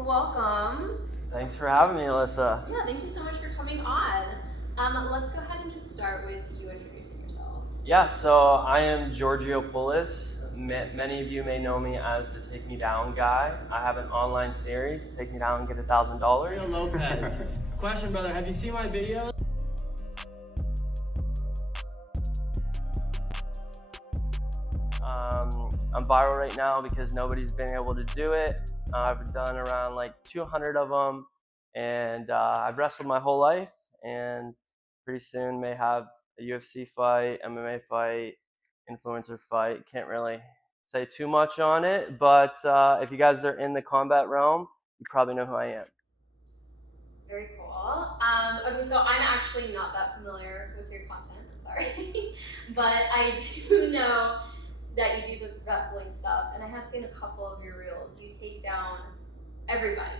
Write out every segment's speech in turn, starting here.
Well, welcome. Thanks for having me, Alyssa. Yeah, thank you so much for coming on. Let's go ahead and just start with you introducing yourself. Yeah, so I am Giorgio Poulos. Many of you may know me as the Take Me Down guy. I have an online series, Take Me Down, Get $1,000. Mario Lopez. Question, brother, have you seen my videos? I'm viral right now because nobody's been able to do it. I've done around like 200 of them, and I've wrestled my whole life, and pretty soon may have a UFC fight, MMA fight, influencer fight. Can't really say too much on it, but if you guys are in the combat realm, you probably know who I am. Very cool. Okay, so I'm actually not that familiar with your content, sorry. But I do know that you do the wrestling stuff, and I have seen a couple of your reels. You take down everybody.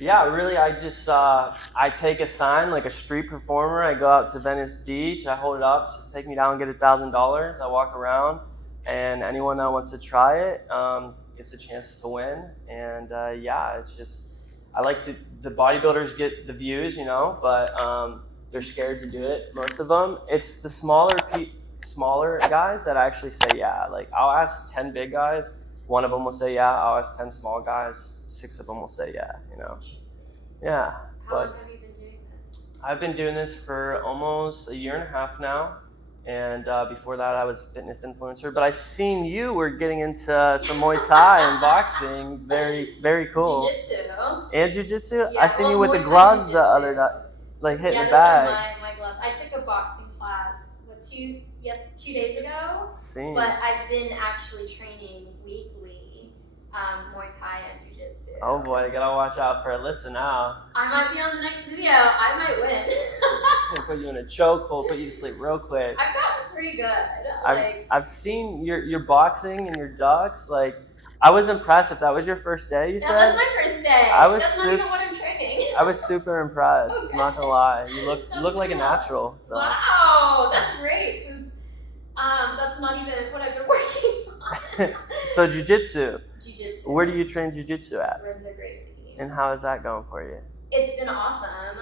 Yeah, really, I just, I take a sign like a street performer. I go out to Venice Beach, I hold it up, it says take me down, get $1,000. I walk around, and anyone that wants to try it gets a chance to win. And yeah, it's just, I like the bodybuilders get the views, you know, but they're scared to do it, most of them. It's the smaller guys that actually say yeah. Like, I'll ask 10 big guys, one of them will say yeah. I'll ask 10 small guys, 6 of them will say yeah, you know. Yeah. How long have you been doing this? I've been doing this for almost a year and a half now, and before that I was a fitness influencer. But I seen you were getting into some Muay Thai and boxing. Very cool. Jiu-jitsu. And jiu-jitsu? Yeah, I seen you with Muay the Thai gloves the jiu-jitsu. other night, like hitting Yeah, the those bag. are my gloves. I took a boxing class, 2 days ago? Seen. But I've been actually training weekly Muay Thai and Jiu-Jitsu. Oh boy, I gotta watch out for Alyssa now. I might be on the next video. I might win. She'll put you in a chokehold, put you to sleep real quick. I've gotten pretty good. I've seen your boxing and your ducks. Like, I was impressed. If that was your first day, you that said? was my first day. I was That's not even what I'm training. I was super impressed. Okay. I'm not gonna lie. You look That's like a cool. natural. So. Wow, that's great because that's not even what I've been working on. So jiu-jitsu. Jiu-Jitsu. Where do you train jiu-jitsu at? Renzo Gracie. And how is that going for you? It's been awesome.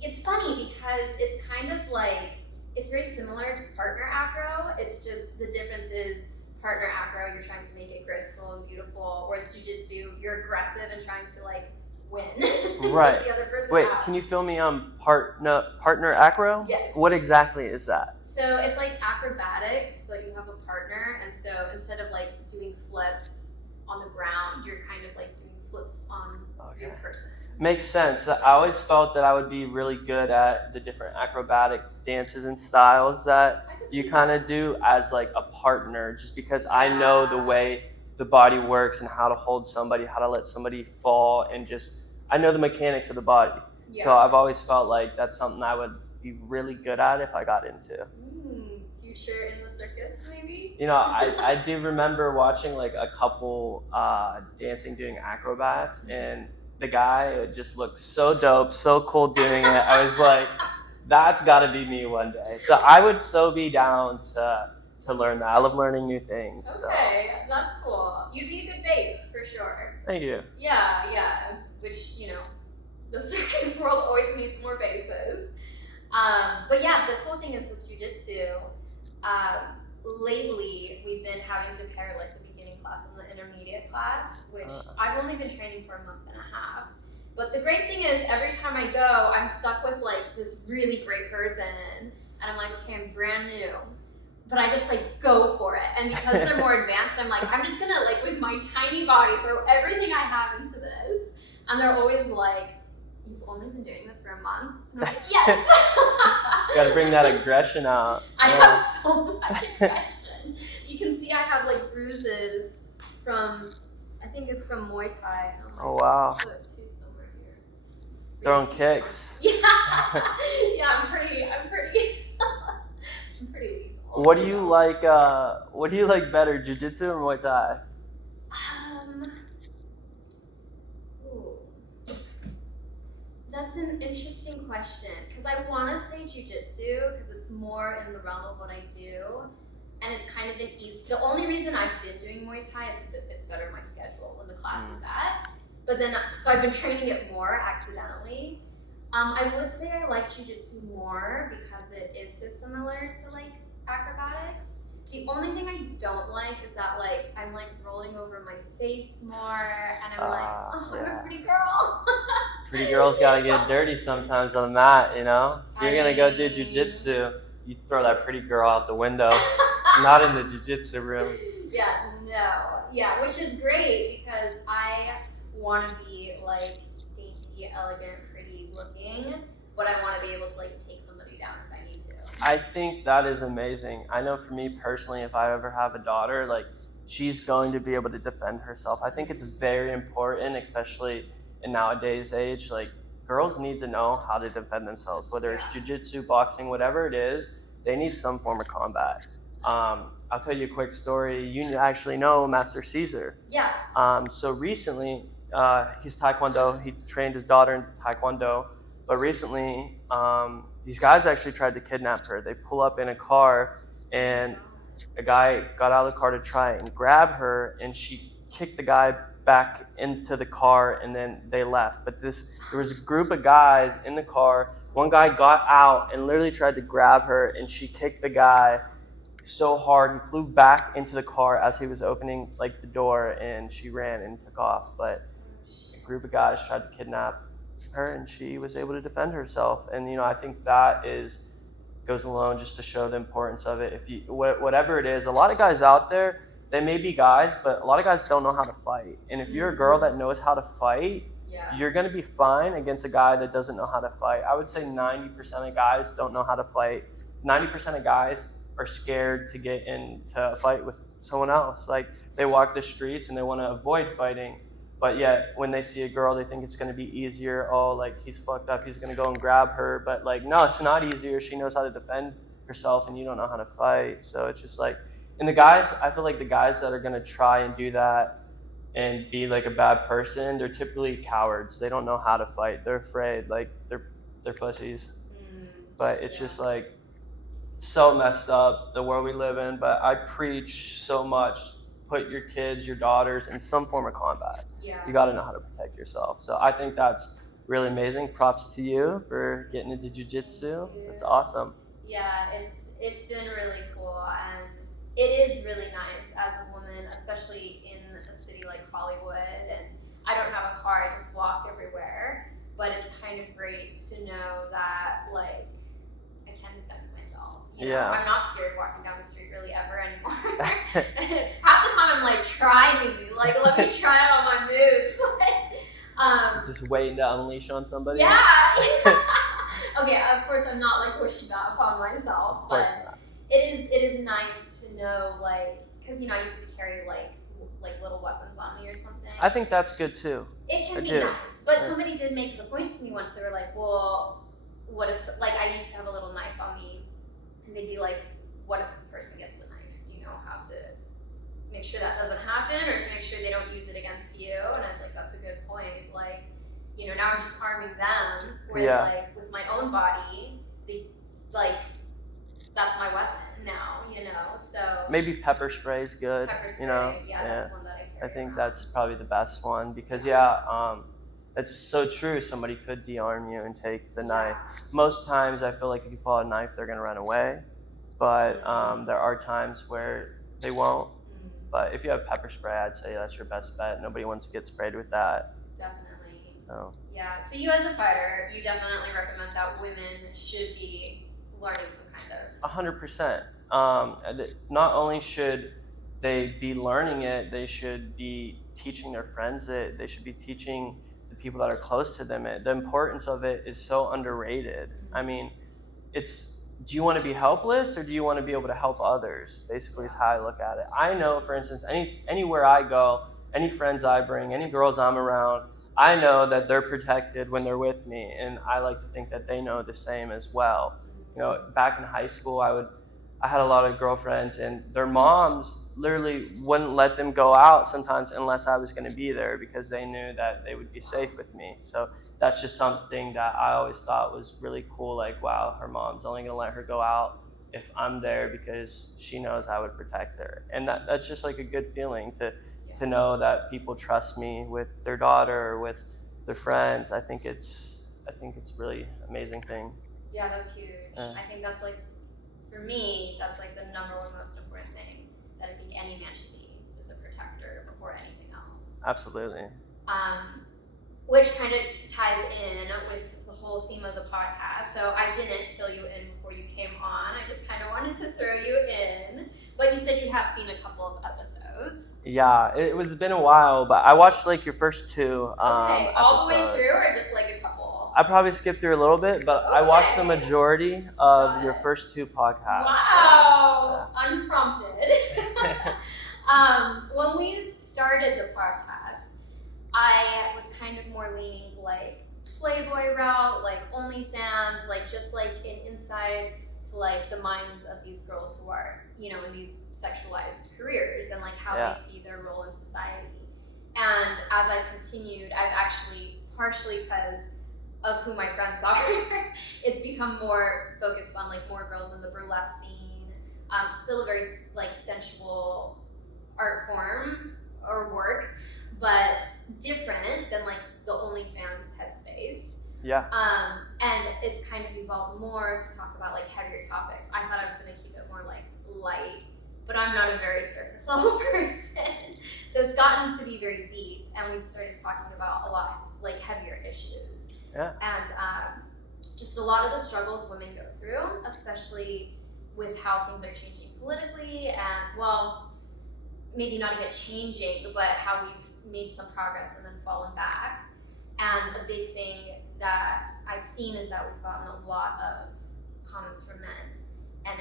It's funny because it's kind of like, it's very similar to partner acro. It's just the difference is partner acro, you're trying to make it graceful and beautiful, whereas jiu-jitsu, you're aggressive and trying to like win. Right. Take the other person Wait, out. can you fill me on partner acro? Yes. What exactly is that? So it's like acrobatics, but you have a partner, and so instead of like doing flips on the ground, you're kind of like doing flips on your person. Makes sense. I always felt that I would be really good at the different acrobatic dances and styles that I can see you kind that. of do as like a partner, just because I know the way the body works and how to hold somebody, how to let somebody fall, and just I know the mechanics of the body. Yeah. So I've always felt like that's something I would be really good at if I got into. Future in the circus, maybe? You know, I do remember watching like a couple dancing doing acrobats, and the guy just looked so dope, so cool doing it. I was like, that's got to be me one day. So I would so be down to learn that. I love learning new things. So. Okay, that's cool. You'd be a good base for sure. Thank you. Yeah. Which, you know, the circus world always needs more bases. But yeah, the cool thing is with jiu-jitsu, lately we've been having to pair like the beginning class and the intermediate class, which I've only been training for a month and a half. But the great thing is every time I go, I'm stuck with like this really great person, and I'm like, okay, I'm brand new. But I just like go for it. And because they're more advanced, I'm like, I'm just gonna like with my tiny body throw everything I have into this. And they're always like, you've only been doing this for a month? And I'm like, yes! Gotta bring that aggression out. I have so much aggression. You can see I have like bruises from, I think it's from Muay Thai. And I'm like, Oh wow. put two somewhere here. Throwing kicks. Yeah, yeah, I'm pretty I'm pretty lethal. What do you like? What do you like better, jiu-jitsu or Muay Thai? Ooh. That's an interesting question because I want to say jiu-jitsu because it's more in the realm of what I do, and it's kind of been easy. The only reason I've been doing Muay Thai is because it fits better in my schedule when the class is at. But then, so I've been training it more accidentally. I would say I like jujitsu more because it is so similar to like acrobatics. The only thing I don't like is that like I'm like rolling over my face more, and I'm like, oh, I'm a pretty girl. Pretty girls gotta get dirty sometimes on the mat, you know? If you're gonna go do jujitsu, you throw that pretty girl out the window, not in the jujitsu room. Yeah, no. Yeah, which is great because I want to be like dainty, elegant, pretty looking, but I want to be able to like take somebody down if I need to. I think that is amazing. I know for me personally, if I ever have a daughter, like she's going to be able to defend herself. I think it's very important, especially in nowadays age, like girls need to know how to defend themselves, whether it's jujitsu, boxing, whatever it is, they need some form of combat. I'll tell you a quick story. You actually know Master Caesar. Yeah. So recently, he's Taekwondo. He trained his daughter in Taekwondo. But recently, these guys actually tried to kidnap her. They pull up in a car, and a guy got out of the car to try and grab her, and she kicked the guy back into the car, and then they left. But there was a group of guys in the car. One guy got out and literally tried to grab her, and she kicked the guy so hard he flew back into the car as he was opening like the door, and she ran and took off. But a group of guys tried to kidnap her, and she was able to defend herself. And I think that goes alone just to show the importance of it. If you whatever it is, a lot of guys out there, they may be guys, but a lot of guys don't know how to fight. And if you're a girl that knows how to fight, you're going to be fine against a guy that doesn't know how to fight. I would say 90% of guys don't know how to fight. 90% of guys are scared to get into a fight with someone else. Like, they walk the streets and they want to avoid fighting, but yet when they see a girl, they think it's going to be easier. Oh, like, he's fucked up, he's going to go and grab her. But like, no, it's not easier. She knows how to defend herself, and you don't know how to fight. So it's just like, and the guys, I feel like the guys that are going to try and do that and be like a bad person, they're typically cowards. They don't know how to fight. They're afraid. Like, they're pussies. But it's just like, so messed up, the world we live in. But I preach so much, put your kids, your daughters in some form of combat. You got to know how to protect yourself. So I think that's really amazing. Props to you for getting into jiu-jitsu. That's awesome. Yeah, it's been really cool, and it is really nice as a woman, especially in a city like Hollywood. And I don't have a car, I just walk everywhere, but it's kind of great to know that like I can defend myself. You know? I'm not scared walking down the street really ever anymore. Half the time I'm like, try me. Like, let me try out all my moves. Just waiting to unleash on somebody? Yeah. Okay, of course I'm not like wishing that upon myself. But it is nice to know, like, because I used to carry like little weapons on me or something. I think that's good too. It can be nice. But somebody did make the point to me once. They were like, well, what if, like, I used to have a little knife on me. And they'd be like, what if the person gets the knife? Do you know how to make sure that doesn't happen, or to make sure they don't use it against you? And I was like, that's a good point. Like, now I'm just harming them. Whereas like with my own body, that's my weapon now, so. Maybe pepper spray is good. Pepper spray, that's one that I carry. I think that's probably the best one because it's so true. Somebody could de-arm you and take the knife. Most times I feel like if you pull out a knife, they're going to run away. But there are times where they won't. But if you have pepper spray, I'd say that's your best bet. Nobody wants to get sprayed with that. Definitely. So. Yeah, so you as a fighter, you definitely recommend that women should be learning some kind of... 100%. Not only should they be learning it, they should be teaching their friends it. They should be teaching the people that are close to them it. The importance of it is so underrated. I mean, do you want to be helpless, or do you want to be able to help others? Basically is how I look at it. I know, for instance, anywhere I go, any friends I bring, any girls I'm around, I know that they're protected when they're with me, and I like to think that they know the same as well. Back in high school, I had a lot of girlfriends, and their moms literally wouldn't let them go out sometimes unless I was going to be there, because they knew that they would be safe with me. So that's just something that I always thought was really cool. Like, wow, her mom's only going to let her go out if I'm there because she knows I would protect her. And that's just like a good feeling to to know that people trust me with their daughter or with their friends, I think it's really amazing thing. Yeah, that's huge. Yeah. I think that's like, for me, that's like the number one most important thing that I think any man should be, is a protector before anything else. Absolutely. Which kind of ties in with the whole theme of the podcast. So I didn't fill you in before you came on. I just kind of wanted to throw you in. But you said you have seen a couple of episodes. Yeah, it's been a while, but I watched like your first two Okay, all the way episodes. through, or just like a couple? I probably skipped through a little bit, but I watched the Okay. majority Got of your it. first two podcasts. Wow, unprompted. When we started the podcast, I was kind of more leaning like Playboy route, like OnlyFans, like just like an insight to like the minds of these girls who are, you know, in these sexualized careers and like how Yeah. they see their role in society. And as I've continued, I've actually, partially because of who my friends are, it's become more focused on like more girls in the burlesque scene. Still a very like sensual art form or work, but different than like the OnlyFans headspace. Yeah. And it's kind of evolved more to talk about like heavier topics. I thought I was gonna keep it more like light, but I'm not a very surface level person. So it's gotten to be very deep, and we've started talking about a lot like heavier issues. Yeah. And just a lot of the struggles women go through, especially with how things are changing politically, and well, maybe not even changing, but how we've made some progress and then fallen back. And a big thing that I've seen is that we've gotten a lot of comments from men, and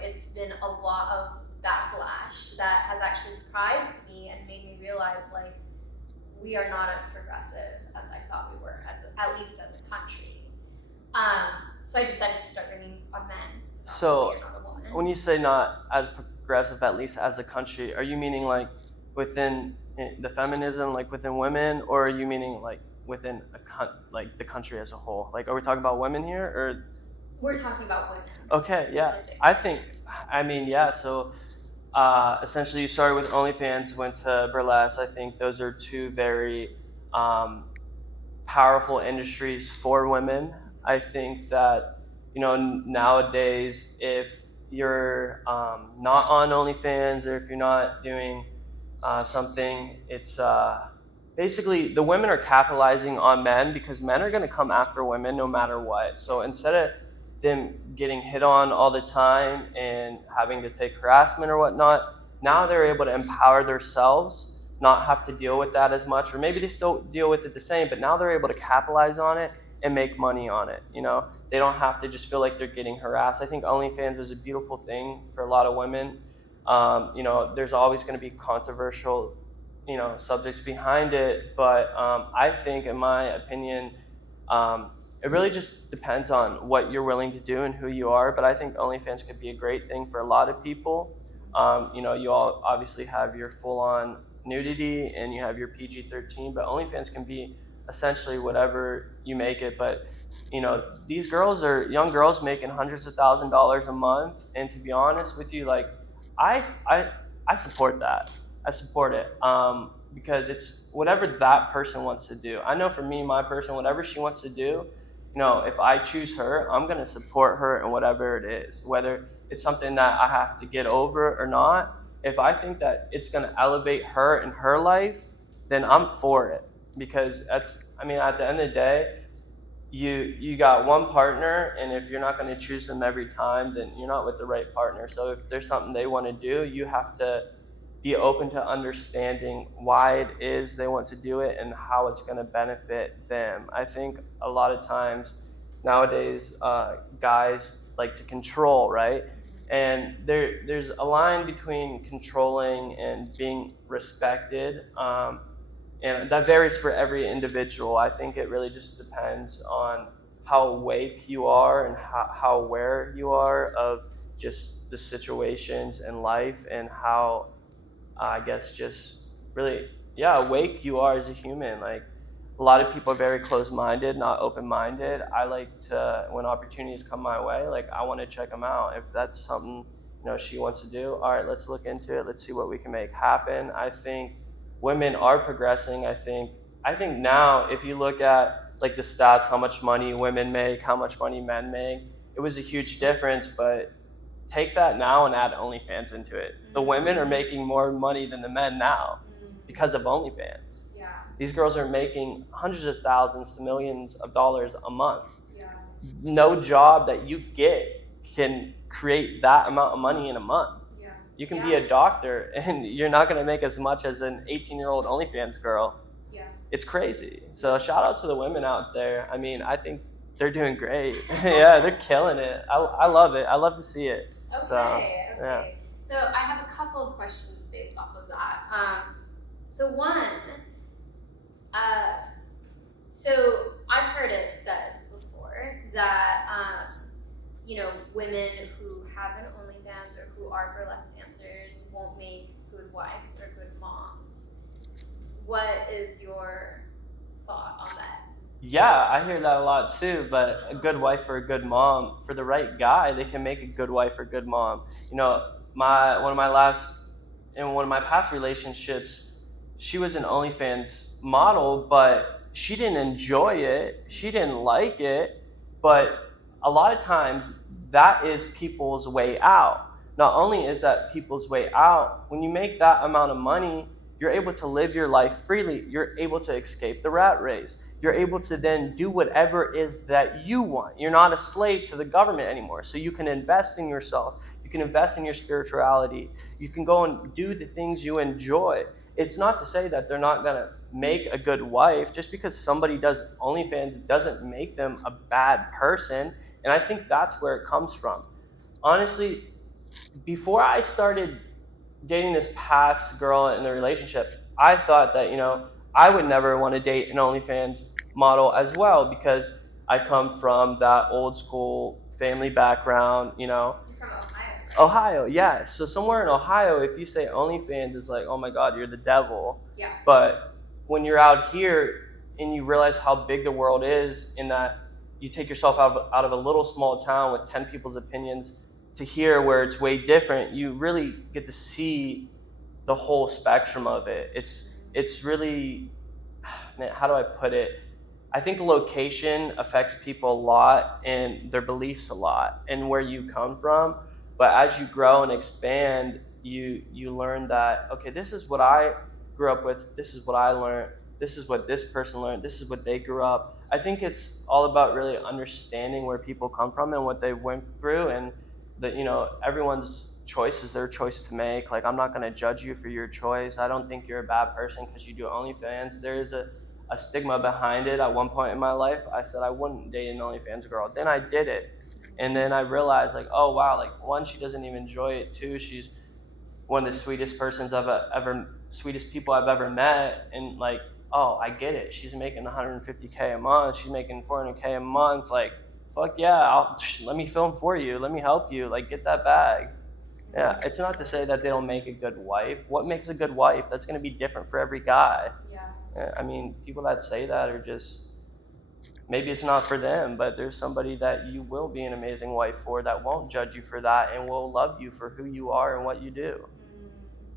it's been a lot of backlash that has actually surprised me and made me realize like we are not as progressive as I thought we were, at least as a country. So I decided to start bringing on men. 'Cause So, obviously you're not a woman. When you say not as progressive, at least as a country, are you meaning like within the feminism, like within women, or are you meaning like within like the country as a whole? Like, are we talking about women here, or? We're talking about women. Okay, yeah. specifically. So essentially you started with OnlyFans, went to burlesque. I think those are two very powerful industries for women. I think that, you know, nowadays, if you're not on OnlyFans or if you're not doing something, it's basically the women are capitalizing on men because men are going to come after women no matter what. So instead of them getting hit on all the time and having to take harassment or whatnot, now they're able to empower themselves, not have to deal with that as much, or maybe they still deal with it the same, but now they're able to capitalize on it and make money on it. You know, they don't have to just feel like they're getting harassed. I think OnlyFans was a beautiful thing for a lot of women. You know, there's always going to be controversial, you know, subjects behind it, but I think, in my opinion, it really just depends on what you're willing to do and who you are. But I think OnlyFans could be a great thing for a lot of people. You know, you all obviously have your full-on nudity and you have your PG-13, but OnlyFans can be essentially whatever you make it. But you know, these girls are young girls making hundreds of $1,000s a month, and to be honest with you, like I support that. I support it because it's whatever that person wants to do. I know for me, my person, whatever she wants to do, you know, if I choose her, I'm gonna support her in whatever it is, whether it's something that I have to get over or not. If I think that it's gonna elevate her in her life, then I'm for it, because that's, I mean, at the end of the day, you got one partner, and if you're not going to choose them every time, then you're not with the right partner. So if there's something they want to do, you have to be open to understanding why it is they want to do it and how it's going to benefit them. I think a lot of times nowadays guys like to control, right? And there's a line between controlling and being respected. And that varies for every individual. I think it really just depends on how awake you are and how aware you are of just the situations in life, and how, I guess, just really, awake you are as a human. Like, a lot of people are very closed-minded, not open-minded. I like to, when opportunities come my way, like, I want to check them out. If that's something, she wants to do. All right, let's look into it. Let's see what we can make happen. I think women are progressing. I think now, if you look at like the stats, how much money women make, how much money men make, it was a huge difference. But take that now and add OnlyFans into it. The women are making more money than the men now because of OnlyFans. Yeah. These girls are making hundreds of thousands to millions of dollars a month. Yeah. No job that you get can create that amount of money in a month. Yeah. You can be a doctor and you're not going to make as much as an 18-year-old OnlyFans girl. Yeah. It's crazy. So shout out to the women out there. I mean, I think they're doing great. Yeah, they're killing it. I love it. I love to see it. Okay. Yeah. So I have a couple of questions based off of that. So one, so I've heard it said before that women who have an OnlyFans or who are burlesque dancers won't make good wives or good moms. What is your thought on that? Yeah, I hear that a lot too, but a good wife or a good mom, for the right guy, they can make a good wife or good mom. One of my past relationships, she was an OnlyFans model, but she didn't enjoy it. She didn't like it, but a lot of times that is people's way out. Not only is that people's way out, when you make that amount of money, you're able to live your life freely. You're able to escape the rat race. You're able to then do whatever it is that you want. You're not a slave to the government anymore. So you can invest in yourself. You can invest in your spirituality. You can go and do the things you enjoy. It's not to say that they're not gonna make a good wife. Just because somebody does OnlyFans doesn't make them a bad person. And I think that's where it comes from. Honestly, before I started dating this past girl in the relationship, I thought that, I would never want to date an OnlyFans model as well, because I come from that old school family background, You're from Ohio, right? Ohio, yeah. So somewhere in Ohio, if you say OnlyFans, it's like, oh my God, you're the devil. Yeah. But when you're out here and you realize how big the world is, in that you take yourself out of a little small town with 10 people's opinions to here where it's way different, you really get to see the whole spectrum of it. It's really, man, how do I put it? I think the location affects people a lot and their beliefs a lot and where you come from. But as you grow and expand, you learn that, okay, this is what I grew up with. This is what I learned. This is what this person learned. This is what they grew up. I think it's all about really understanding where people come from and what they went through, and that, everyone's choice is their choice to make. Like, I'm not going to judge you for your choice. I don't think you're a bad person because you do OnlyFans. There is a stigma behind it. At one point in my life, I said I wouldn't date an OnlyFans girl. Then I did it. And then I realized, like, oh, wow, like, one, she doesn't even enjoy it. Two, she's one of the sweetest sweetest people I've ever met. And, like, oh, I get it. She's making $150K a month. She's making $400K a month. Like, fuck yeah, let me film for you. Let me help you. Like, get that bag. Yeah, it's not to say that they don't make a good wife. What makes a good wife? That's going to be different for every guy. Yeah. I mean, people that say that are just, maybe it's not for them, but there's somebody that you will be an amazing wife for that won't judge you for that and will love you for who you are and what you do.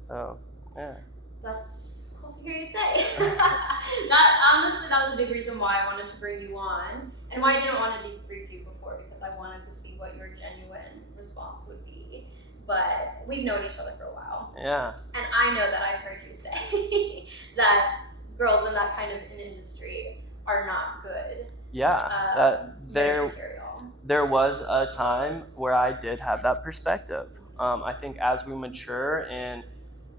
So, yeah. That's cool to hear you say. Honestly, that was a big reason why I wanted to bring you on, and why I didn't want to debrief you before, because I wanted to see what your genuine response would be. But we've known each other for a while. Yeah. And I know that I've heard you say that girls in that kind of an industry are not good. Yeah. There was a time where I did have that perspective. I think as we mature and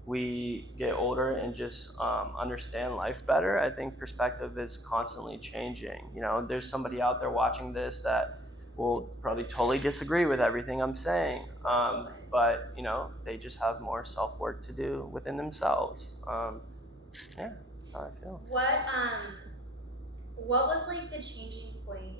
we get older and just understand life better, I think perspective is constantly changing. There's somebody out there watching this that will probably totally disagree with everything I'm saying, but they just have more self-work to do within themselves. Yeah, that's how I feel. What was like the changing point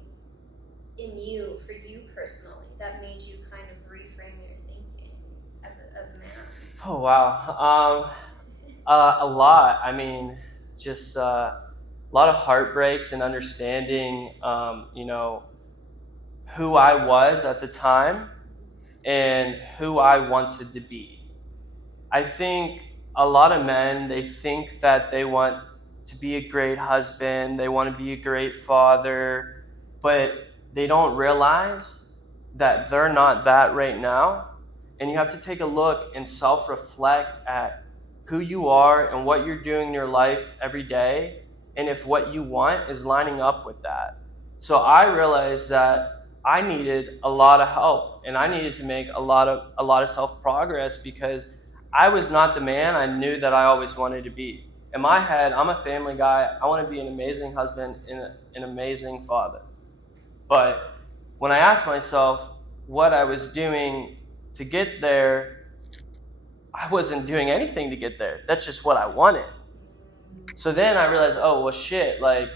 in you, for you personally, that made you kind of reframe your thinking as a man? Oh wow, a lot. I mean, just a lot of heartbreaks and understanding, who I was at the time, in who I wanted to be. I think a lot of men, they think that they want to be a great husband, they want to be a great father, but they don't realize that they're not that right now. And you have to take a look and self-reflect at who you are and what you're doing in your life every day, and if what you want is lining up with that. So I realized that I needed a lot of help, and I needed to make a lot of self-progress, because I was not the man I knew that I always wanted to be. In my head, I'm a family guy. I want to be an amazing husband and an amazing father. But when I asked myself what I was doing to get there, I wasn't doing anything to get there. That's just what I wanted. So then I realized, oh, well, shit, like,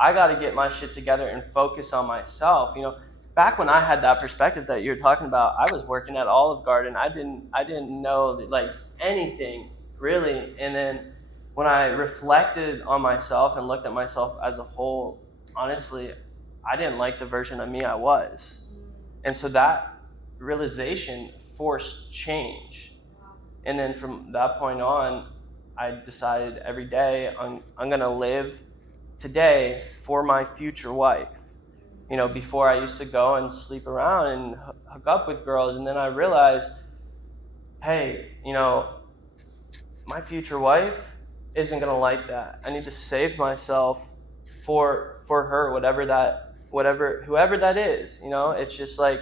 I got to get my shit together and focus on myself. You know, back when I had that perspective that you're talking about, I was working at Olive Garden. I didn't know, like, anything, really. And then when I reflected on myself and looked at myself as a whole, honestly, I didn't like the version of me I was. And so that realization forced change. And then from that point on, I decided every day I'm gonna live today for my future wife. You know, before I used to go and sleep around and hook up with girls, and then I realized, hey, you know, my future wife isn't gonna like that. I need to save myself for her, whoever that is. You know, it's just like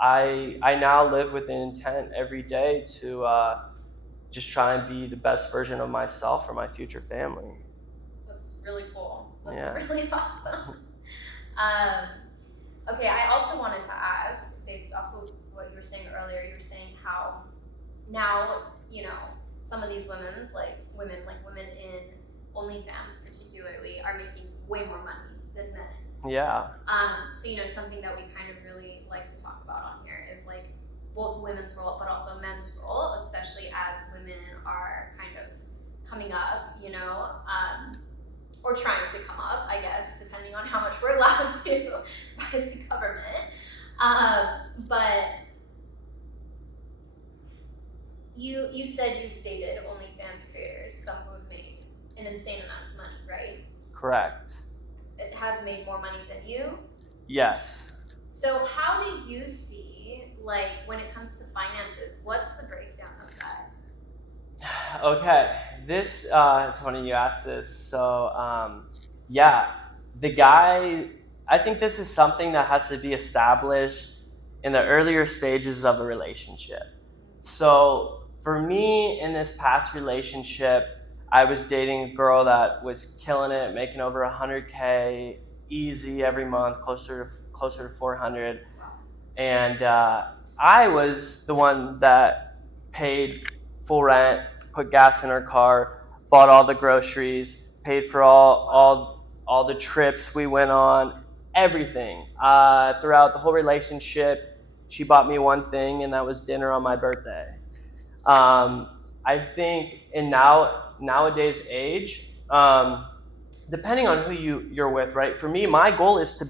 I now live with an intent every day to just try and be the best version of myself for my future family. That's really cool. That's Yeah. really awesome. Okay, I also wanted to ask, based off of what you were saying earlier, you were saying how now, you know, some of these women in OnlyFans particularly, are making way more money than men. Yeah. So, you know, something that we kind of really like to talk about on here is like both women's role, but also men's role, especially as women are kind of coming up, you know, or trying to come up, I guess, depending on how much we're allowed to by the government. But you said you've dated OnlyFans creators, some who have made an insane amount of money, right? Correct. Have made more money than you? Yes. So how do you see, like, when it comes to finances, what's the breakdown of that? Okay, this, it's funny you asked this. So, yeah, the guy, I think this is something that has to be established in the earlier stages of a relationship. So, for me, in this past relationship, I was dating a girl that was killing it, making over 100K easy every month, closer to 400. And I was the one that paid full rent, put gas in her car, bought all the groceries, paid for all the trips we went on, everything. Throughout the whole relationship, she bought me one thing, and that was dinner on my birthday. I think in nowadays age, depending on who you're with, right? For me, my goal is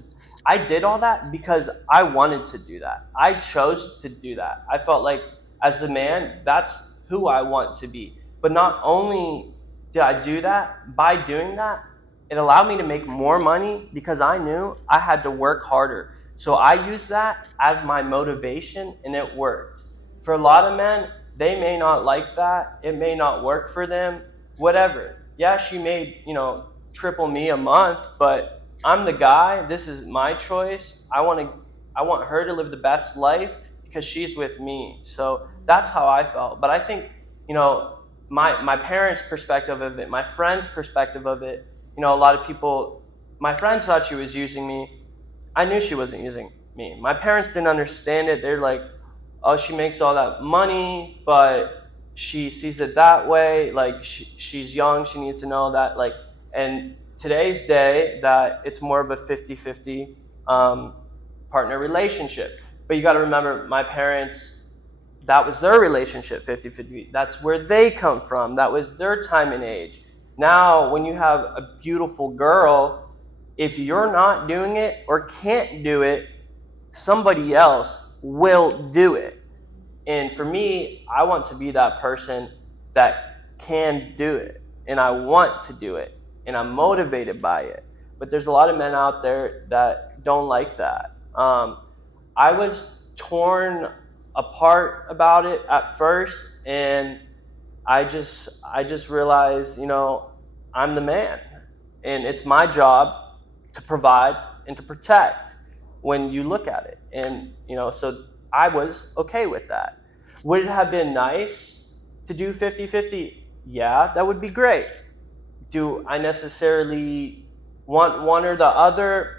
I did all that because I wanted to do that. I chose to do that. I felt like as a man, that's who I want to be. But not only did I do that, by doing that, it allowed me to make more money because I knew I had to work harder. So I used that as my motivation, and it worked. For a lot of men, they may not like that. It may not work for them, whatever. Yeah, she made, triple me a month, but I'm the guy. This is my choice. I want her to live the best life because she's with me. So that's how I felt. But I think, my parents' perspective of it, my friends' perspective of it, a lot of people, my friends thought she was using me. I knew she wasn't using me. My parents didn't understand it. They're like, oh, she makes all that money, but she sees it that way. Like, she's young. She needs to know that, and today's day, that it's more of a 50-50 partner relationship. But you got to remember, my parents, that was their relationship, 50-50. That's where they come from. That was their time and age. Now, when you have a beautiful girl, if you're not doing it or can't do it, somebody else will do it. And for me, I want to be that person that can do it, and I want to do it, and I'm motivated by it. But there's a lot of men out there that don't like that. I was torn apart about it at first, and I just realized, I'm the man, and it's my job to provide and to protect when you look at it. And so I was okay with that. Would it have been nice to do 50-50? Yeah, that would be great. Do I necessarily want one or the other?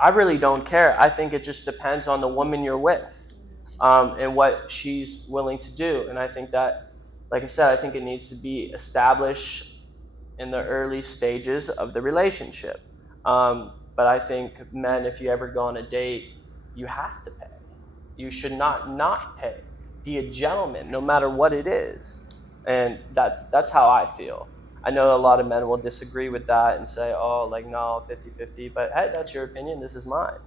I really don't care. I think it just depends on the woman you're with, and what she's willing to do. And I think that, like I said, I think it needs to be established in the early stages of the relationship. But I think men, if you ever go on a date, you have to pay. You should not pay. Be a gentleman, no matter what it is. And that's how I feel. I know a lot of men will disagree with that and say, oh, like, no, 50-50. But hey, that's your opinion. This is mine.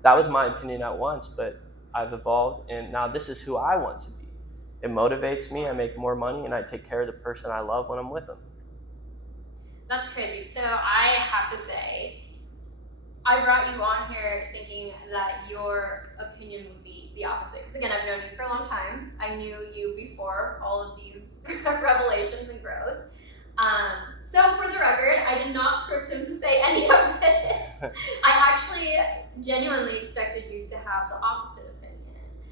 That was my opinion at once, but I've evolved, and now this is who I want to be. It motivates me. I make more money, and I take care of the person I love when I'm with them. That's crazy. So I have to say, I brought you on here thinking that your opinion would be the opposite. Because again, I've known you for a long time. I knew you before all of these revelations and growth. So for the record, I did not script him to say any of this. I actually genuinely expected you to have the opposite opinion.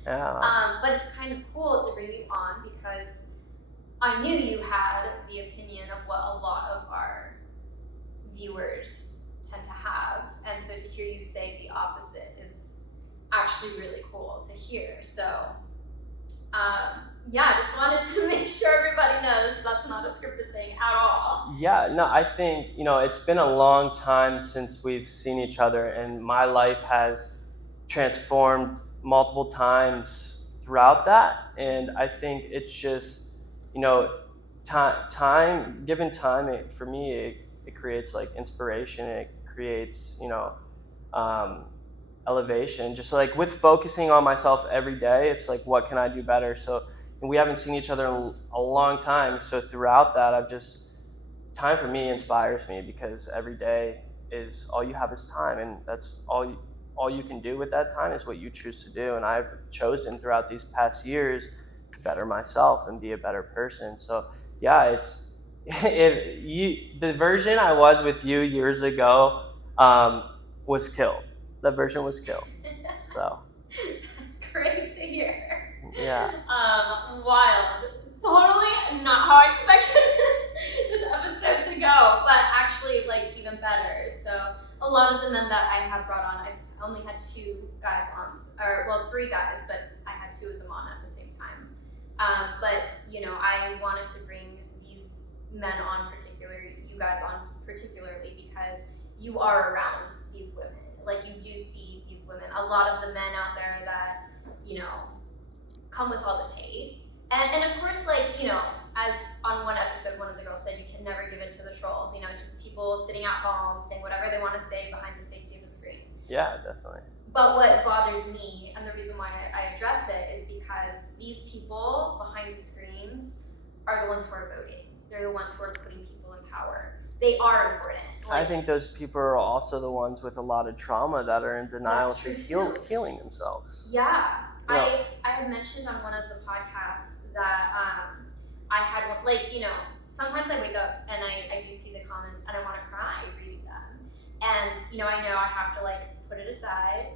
Yeah. But it's kind of cool to bring you on because I knew you had the opinion of what a lot of our viewers tend to have, and so to hear you say the opposite is actually really cool to hear. So yeah, I just wanted to make sure everybody knows that's not a scripted thing at all. Yeah, no, I think, it's been a long time since we've seen each other, and my life has transformed multiple times throughout that. And I think it's just, time, given time, for me, it creates like inspiration. It creates, elevation. Just like with focusing on myself every day, it's like, what can I do better? So we haven't seen each other in a long time. So throughout that, time for me inspires me, because every day is all you have is time, and that's all you can do with that time is what you choose to do. And I've chosen throughout these past years to better myself and be a better person. So yeah, the version I was with you years ago was killed. That version was killed. So That's great to hear. yeah. Wild. Totally not how I expected this episode to go, but actually like even better. So a lot of the men that I have brought on, I've only had 2 guys on, or well, 3 guys, but I had 2 of them on at the same time. But I wanted to bring these men on you guys on particularly, because you are around these women. Like, you do see these women. A lot of the men out there that, come with all this hate. And of course, like, as on one episode, one of the girls said, you can never give in to the trolls. It's just people sitting at home saying whatever they want to say behind the safety of a screen. Yeah, definitely. But what bothers me, and the reason why I address it, is because these people behind the screens are the ones who are voting. They're the ones who are putting people in power. They are important. I think those people are also the ones with a lot of trauma that are in denial to healing themselves. Yeah. I had mentioned on one of the podcasts that I had one, sometimes I wake up and I do see the comments and I want to cry reading them. And, I know I have to put it aside,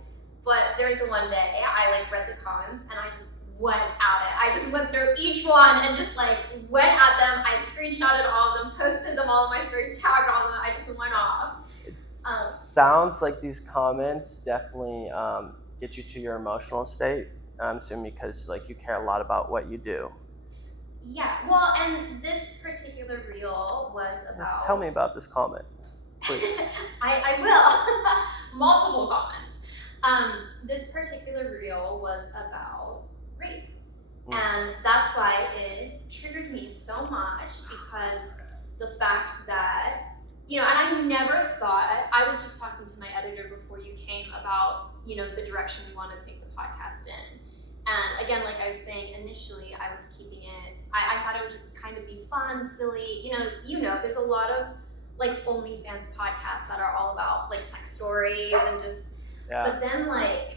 but there was one day I read the comments and I just went at it. I just went through each one and just went at them. I screenshotted all of them, posted them all on my story, tagged all of them. I just went off. Sounds like these comments definitely get you to your emotional state. I'm assuming because you care a lot about what you do. Yeah, well, and this particular reel was about... Tell me about this comment, please. I will. Multiple comments. This particular reel was about rape. And that's why it triggered me so much, because the fact that, and I never thought, I was just talking to my editor before you came about, the direction we want to take the podcast in. And again, like I was saying initially, I was keeping it. I thought it would just kind of be fun, silly. There's a lot of like OnlyFans podcasts that are all about like sex stories and just. Yeah. But then, like,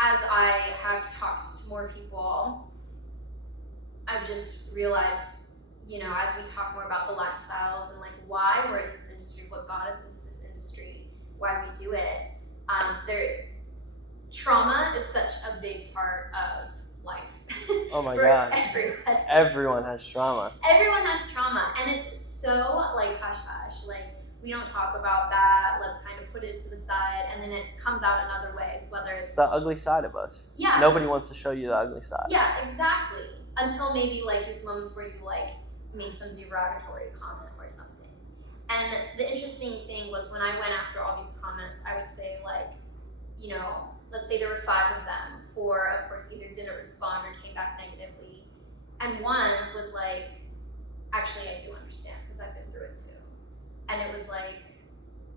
as I have talked to more people, I've just realized, as we talk more about the lifestyles and like why we're in this industry, what got us into this industry, why we do it, trauma is such a big part of life. Oh my for God. Everyone. Everyone has trauma. Everyone has trauma, and it's so like hush hush. Like, we don't talk about that. Let's kind of put it to the side, and then it comes out in other ways. Whether it's the ugly side of us. Yeah. Nobody wants to show you the ugly side. Yeah, exactly. Until maybe like these moments where you like make some derogatory comment or something. And the interesting thing was when I went after all these comments, I would say like, let's say there were 5 of them. 4, of course, either didn't respond or came back negatively. And 1 was like, actually, I do understand because I've been through it too. And it was like,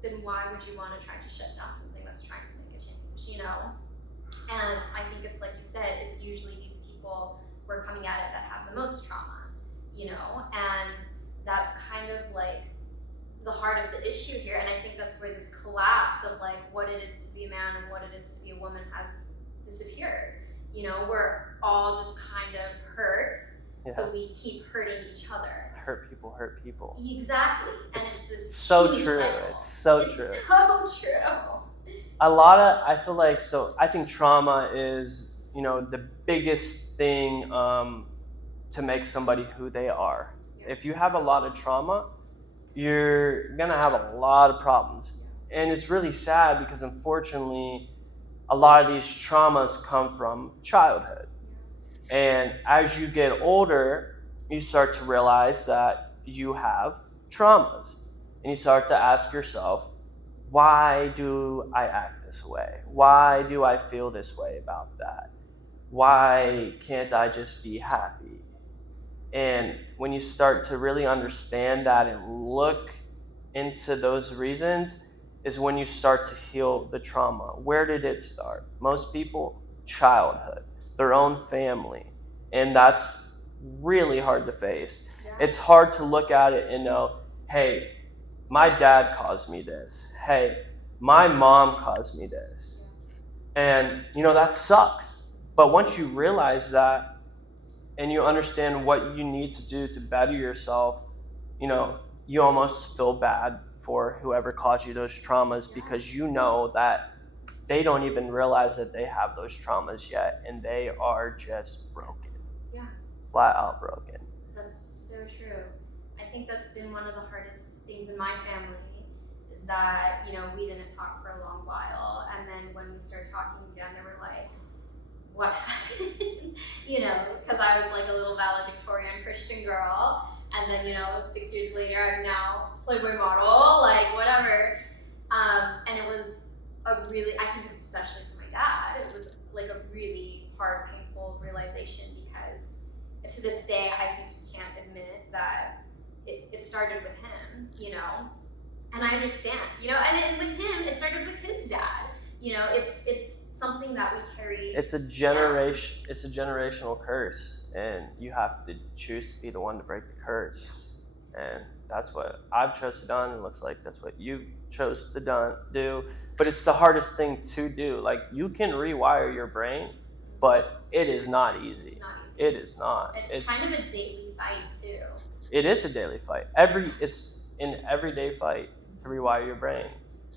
then why would you want to try to shut down something that's trying to make a change, And I think it's like you said, it's usually these people who are coming at it that have the most trauma, and that's kind of like the heart of the issue here. And I think that's where this collapse of like what it is to be a man and what it is to be a woman has disappeared. We're all just kind of hurt, so we keep hurting each other. Hurt people. Exactly. And it's this so huge true. cycle. It's so It's true. so true. I feel like, I think trauma is, the biggest thing to make somebody who they are. Yeah. If you have a lot of trauma, you're gonna have a lot of problems. And it's really sad because unfortunately, a lot of these traumas come from childhood. And as you get older, you start to realize that you have traumas. And you start to ask yourself, why do I act this way? Why do I feel this way about that? Why can't I just be happy? And when you start to really understand that and look into those reasons is when you start to heal the trauma. Where did it start? Most people, childhood, their own family. And that's really hard to face. Yeah. It's hard to look at it and know, hey, my dad caused me this. Hey, my mom caused me this. And, that sucks. But once you realize that and you understand what you need to do to better yourself, you almost feel bad for whoever caused you those traumas because you know that they don't even realize that they have those traumas yet and they are just broken. Yeah. Flat out broken. That's so true. I think that's been one of the hardest things in my family is that, we didn't talk for a long while. And then when we started talking again, they were like, what happened? Because I was like a little valedictorian Christian girl. And then, 6 years later, I'm now Playboy model, like whatever. And it was I think especially for my dad, it was like a really hard, painful realization because to this day, I think he can't admit that it started with him, and I understand, and with him, it started with his dad. It's something that we carry. It's a generation. It's a generational curse, and you have to choose to be the one to break the curse. And that's what I've chosen to do, and it looks like that's what you chose to do. But it's the hardest thing to do. Like, you can rewire your brain, but it is not easy. It's not easy. It is not. It's kind of a daily fight too. It is a daily fight. It's an everyday fight to rewire your brain.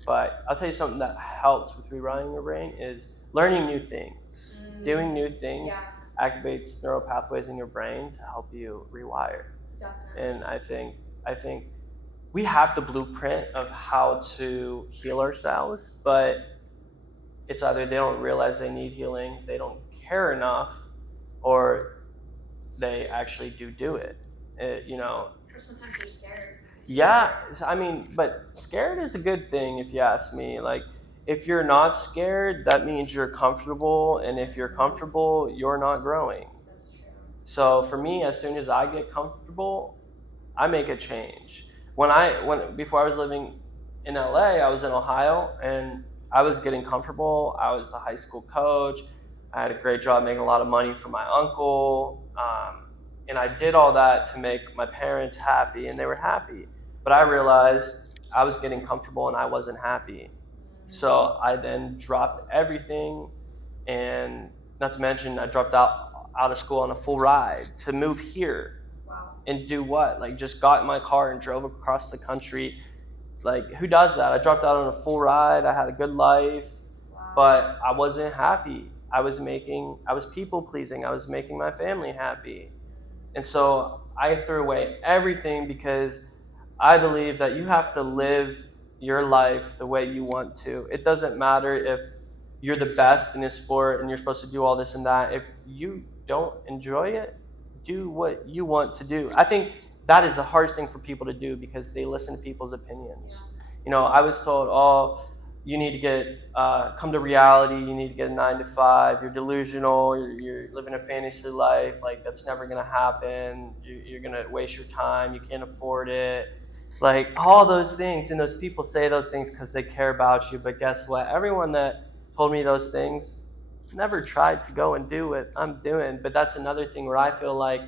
But I'll tell you something that helps with rewiring your brain is learning new things. Doing new things activates neural pathways in your brain to help you rewire. Definitely. And I think we have the blueprint of how to heal ourselves, but it's either they don't realize they need healing, they don't care enough, or they actually do it. Or sometimes they're scared. Yeah, but scared is a good thing if you ask me. Like, if you're not scared, that means you're comfortable, and if you're comfortable, you're not growing. That's true. So for me, as soon as I get comfortable, I make a change. Before I was living in LA, I was in Ohio, and I was getting comfortable. I was a high school coach. I had a great job making a lot of money for my uncle. And I did all that to make my parents happy, and they were happy. But I realized I was getting comfortable and I wasn't happy. So I then dropped everything, and not to mention I dropped out of school on a full ride to move here. Wow. And do what? Like, just got in my car and drove across the country. Like, who does that? I dropped out on a full ride. I had a good life, Wow. but I wasn't happy. I was people pleasing. I was making my family happy. And so I threw away everything because I believe that you have to live your life the way you want to. It doesn't matter if you're the best in a sport and you're supposed to do all this and that. If you don't enjoy it, do what you want to do. I think that is the hardest thing for people to do because they listen to people's opinions. Yeah. I was told, oh, you need to come to reality. You need to get a 9 to 5. You're delusional. You're living a fantasy life. Like, that's never gonna happen. You're gonna waste your time. You can't afford it. Like, all those things. And those people say those things because they care about you. But guess what? Everyone that told me those things never tried to go and do what I'm doing. But that's another thing where I feel like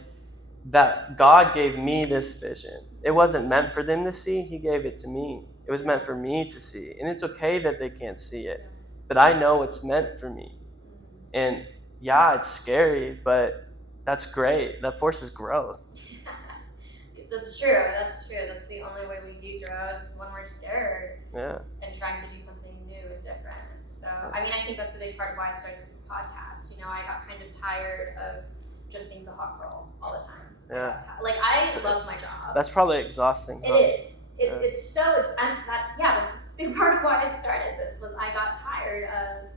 that God gave me this vision. It wasn't meant for them to see. He gave it to me. It was meant for me to see. And it's okay that they can't see it. But I know it's meant for me. And yeah, it's scary, but that's great. That forces growth. That's true. That's the only way we do grow is when we're scared. Yeah. And trying to do something new and different. So, I mean, I think that's a big part of why I started this podcast. I got kind of tired of just being the hot girl all the time. Yeah. I love my job. That's probably exhausting. It is. That's a big part of why I started this was I got tired of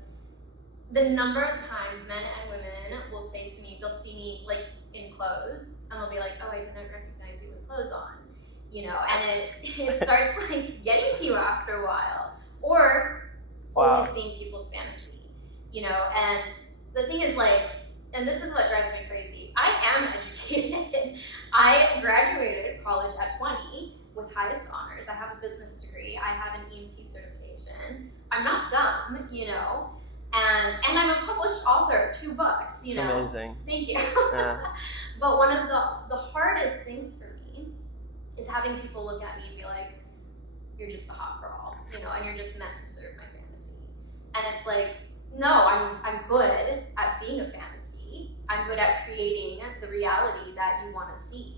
the number of times men and women will say to me, they'll see me like in clothes and they'll be like, oh, I didn't recognize you with clothes on, and it starts like getting to you after a while, or always being people's fantasy, and the thing is and this is what drives me crazy. I am educated. I graduated college at 20 with highest honors. I have a business degree. I have an EMT certification. I'm not dumb, and I'm a published author of 2 books, It's amazing. Thank you. Yeah. But one of the hardest things for me is having people look at me and be like, you're just a hot girl, and you're just meant to serve my fantasy. And it's like, no, I'm good at being a fantasy. I'm good at creating the reality that you want to see.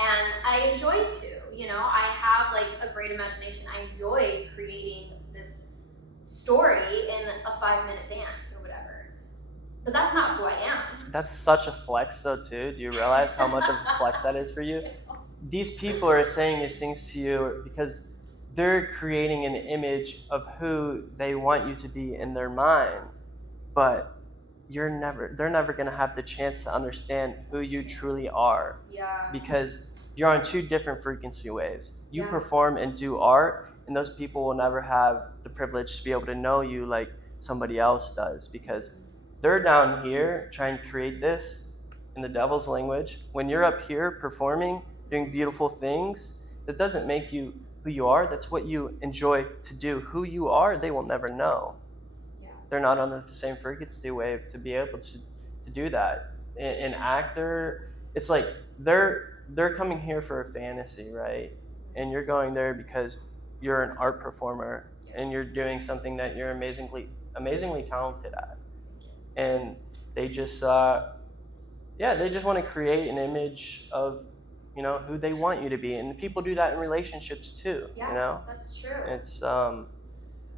And I enjoy to, I have a great imagination. I enjoy creating this story in a 5-minute dance or whatever. But that's not who I am. That's such a flex though too. Do you realize how much of a flex that is for you? These people are saying these things to you because they're creating an image of who they want you to be in their mind. But they're never going to have the chance to understand who you truly are. Yeah. Because you're on 2 different frequency waves. You Yeah. perform and do art, and those people will never have the privilege to be able to know you like somebody else does, because they're down here trying to create this in the devil's language. When you're up here performing, doing beautiful things, that doesn't make you who you are. That's what you enjoy to do. Who you are, they will never know. They're not on the same frequency wave to be able to do that. An actor, it's like they're coming here for a fantasy, right? And you're going there because you're an art performer and you're doing something that you're amazingly talented at. And they just they just want to create an image of who they want you to be. And people do that in relationships too. Yeah, that's true. It's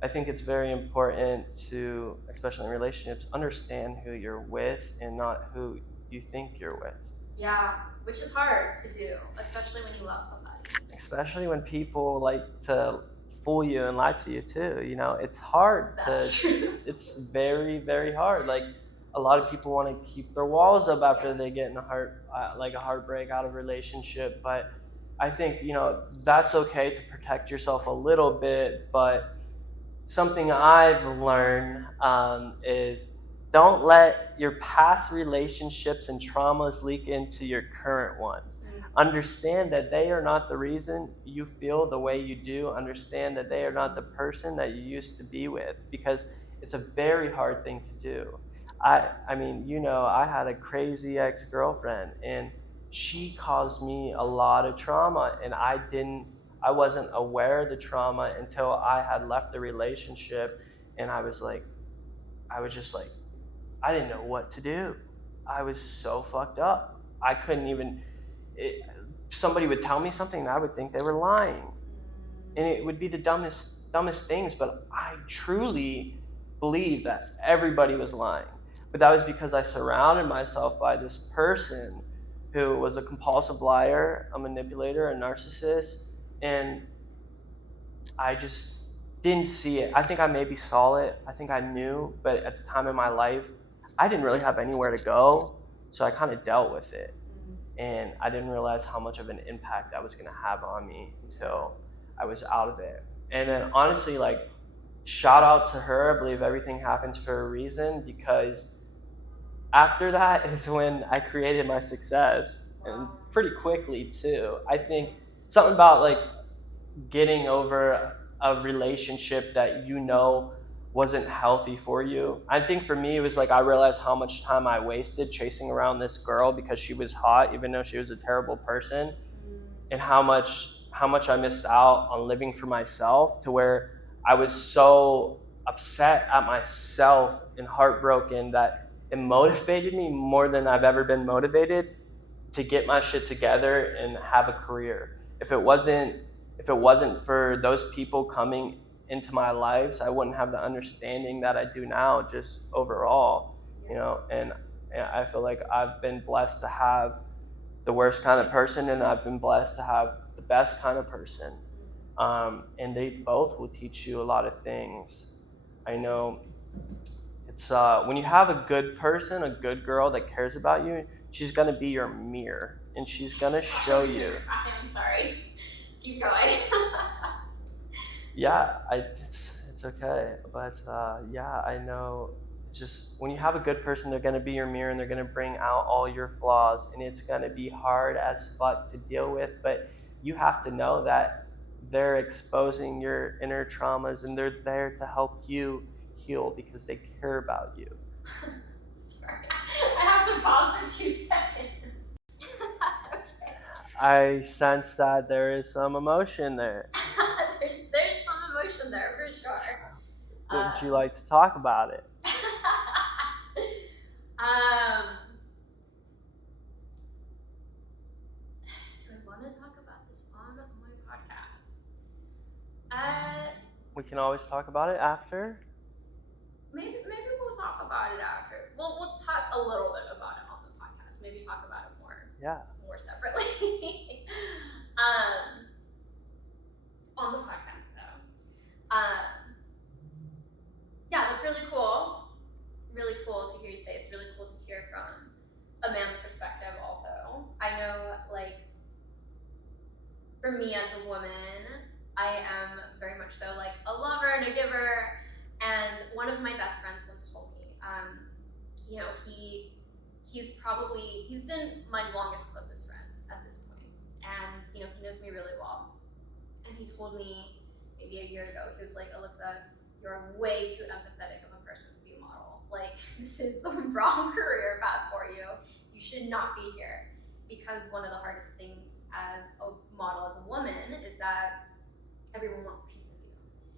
I think it's very important to, especially in relationships, understand who you're with and not who you think you're with. Yeah, which is hard to do, especially when you love somebody. Especially when people like to fool you and lie to you too. It's hard. That's true. It's very, very hard. Like, a lot of people want to keep their walls up after they get in a heartbreak out of a relationship. But I think, that's okay to protect yourself a little bit. But something I've learned is don't let your past relationships and traumas leak into your current ones. Understand that they are not the reason you feel the way you do. Understand that they are not the person that you used to be with, because it's a very hard thing to do. I mean, you know, I had a crazy ex-girlfriend, and she caused me a lot of trauma, and I wasn't aware of the trauma until I had left the relationship, and I was just like, I didn't know what to do. I was so fucked up. I couldn't even, somebody would tell me something and I would think they were lying. And it would be the dumbest things, but I truly believed that everybody was lying. But that was because I surrounded myself by this person who was a compulsive liar, a manipulator, a narcissist, and I just didn't see it. I think I maybe saw it. I think I knew, but at the time in my life, I didn't really have anywhere to go, so I kind of dealt with it. And I didn't realize how much of an impact that was going to have on me until I was out of it. And then honestly, like, shout out to her. I believe everything happens for a reason, because after that is when I created my success, and pretty quickly too. I think something about like getting over a relationship that you know wasn't healthy for you. I think for me, it was like I realized how much time I wasted chasing around this girl because she was hot, even though she was a terrible person, and how much I missed out on living for myself, to where I was so upset at myself and heartbroken that it motivated me more than I've ever been motivated to get my shit together and have a career. If it wasn't for those people coming into my lives, I wouldn't have the understanding that I do now, just overall, you know. And I feel like I've been blessed to have the worst kind of person, and I've been blessed to have the best kind of person. And they both will teach you a lot of things. I know it's when you have a good person, a good girl that cares about you, she's gonna be your mirror, and she's gonna show you. I'm sorry. Keep going. Yeah, it's okay, but yeah, I know. Just when you have a good person, they're gonna be your mirror, and they're gonna bring out all your flaws, and it's gonna be hard as fuck to deal with. But you have to know that they're exposing your inner traumas, and they're there to help you heal because they care about you. Sorry, I have to pause for 2 seconds. Okay. I sense that there is some emotion there. There's some emotion there for sure. Would you like to talk about it? Do I want to talk about this on my podcast? We can always talk about it after. Maybe we'll talk about it after. Well, we'll talk a little bit about it on the podcast. Maybe talk about it more separately. On the podcast though. Yeah, that's really cool. Really cool to hear you say. It's really cool to hear from a man's perspective also. I know, like, for me as a woman, I am very much so like a lover and a giver. And one of my best friends once told me, you know, he's been my longest, closest friend at this point. And, you know, he knows me really well. And he told me maybe a year ago, he was like, Alyssa, you're way too empathetic of a person to be a model. Like, this is the wrong career path for you. You should not be here. Because one of the hardest things as a model, as a woman, is that everyone wants a piece of you.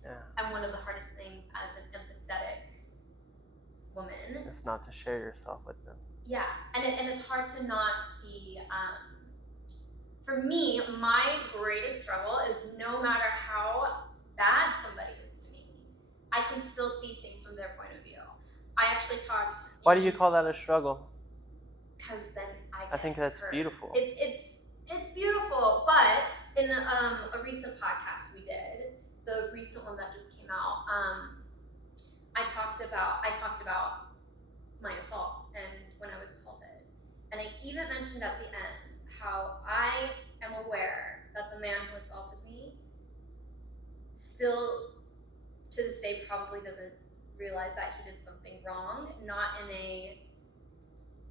Yeah. And one of the hardest things as an empathetic woman is not to share yourself with them. Yeah, and it's hard to not see. For me, my greatest struggle is no matter how bad somebody is to me, I can still see things from their point of view. I actually talked. Why do you call that a struggle? Because then I think that's hurt. beautiful. It's beautiful, but in a recent podcast we did, the recent one that just came out, I talked about my assault and when I was assaulted, and I even mentioned at the end how I am aware that the man who assaulted me still to this day probably doesn't realize that he did something wrong, not in a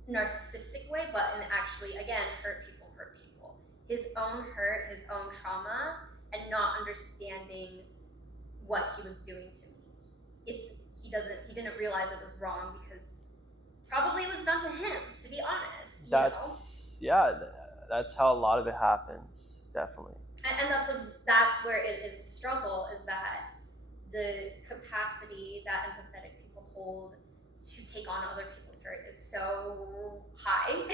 narcissistic way, but in actually, again, hurt people. His own hurt, his own trauma, and not understanding what he was doing to me. He didn't realize it was wrong because probably was done to him, to be honest. You That's how a lot of it happens, definitely. And that's where it is a struggle, is that the capacity that empathetic people hold to take on other people's hurt is so high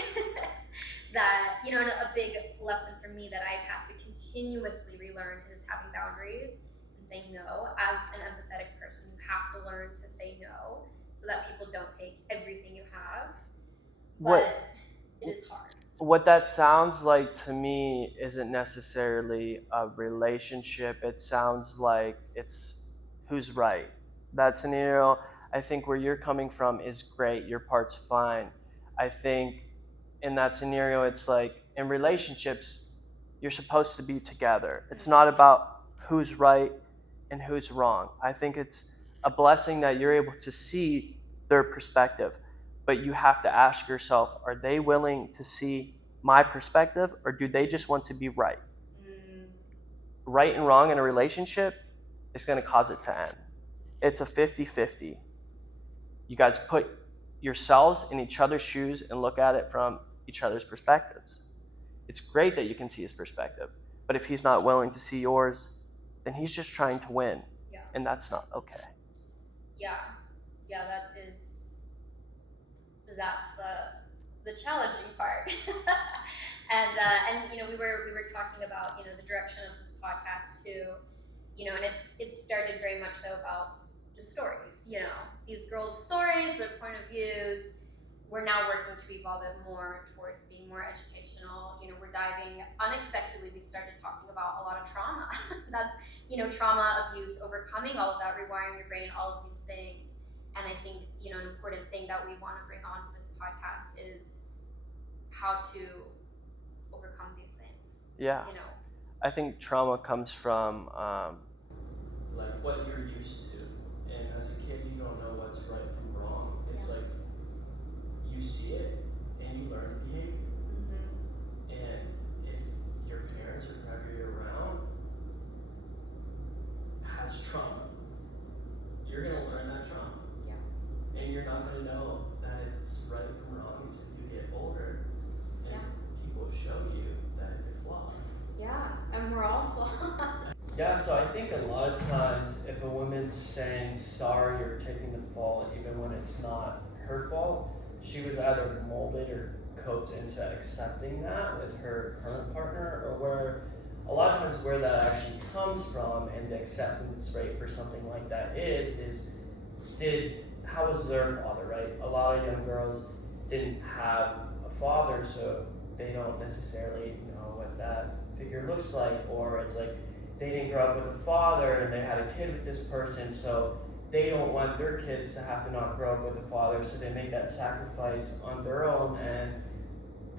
that, you know, a big lesson for me that I've had to continuously relearn is having boundaries and saying no. As an empathetic person, you have to learn to say no so that people don't take everything you have. But it is hard. What that sounds like to me isn't necessarily a relationship. It sounds like it's who's right. That scenario, I think where you're coming from is great. Your part's fine. I think in that scenario, it's like in relationships, you're supposed to be together. It's not about who's right and who's wrong. I think it's a blessing that you're able to see their perspective. But you have to ask yourself, are they willing to see my perspective, or do they just want to be right? Right and wrong in a relationship is going to cause it to end. It's a 50-50. You guys put yourselves in each other's shoes and look at it from each other's perspectives. It's great that you can see his perspective, but if he's not willing to see yours, then he's just trying to win. Yeah. And that's not okay. Yeah, that's the challenging part. and you know, we were talking about, you know, the direction of this podcast too, you know, and it's started very much so about the stories, you know, these girls' stories, their point of views. We're now working to evolve it more towards being more educational. You know, we're diving unexpectedly. We started talking about a lot of trauma. That's, you know, trauma, abuse, overcoming all of that, rewiring your brain, all of these things. And I think, you know, an important thing that we want to bring onto this podcast is how to overcome these things. Yeah. You know, I think trauma comes from like what you're used to, and as a kid, you don't know what's right from wrong. It's like you see it and you learn behavior. And if your parents or whoever you're around has trauma, you're gonna learn that trauma. And you're not going to know that it's right from wrong until you get older and people show you that you're flawed. Yeah, and we're all flawed. Yeah, so I think a lot of times if a woman's saying sorry or taking the fault, even when it's not her fault, she was either molded or coaxed into accepting that with her current partner, or where a lot of times where that actually comes from and the acceptance rate for something like that is how was their father, right? A lot of young girls didn't have a father, so they don't necessarily know what that figure looks like, or it's like they didn't grow up with a father and they had a kid with this person, so they don't want their kids to have to not grow up with a father, so they make that sacrifice on their own and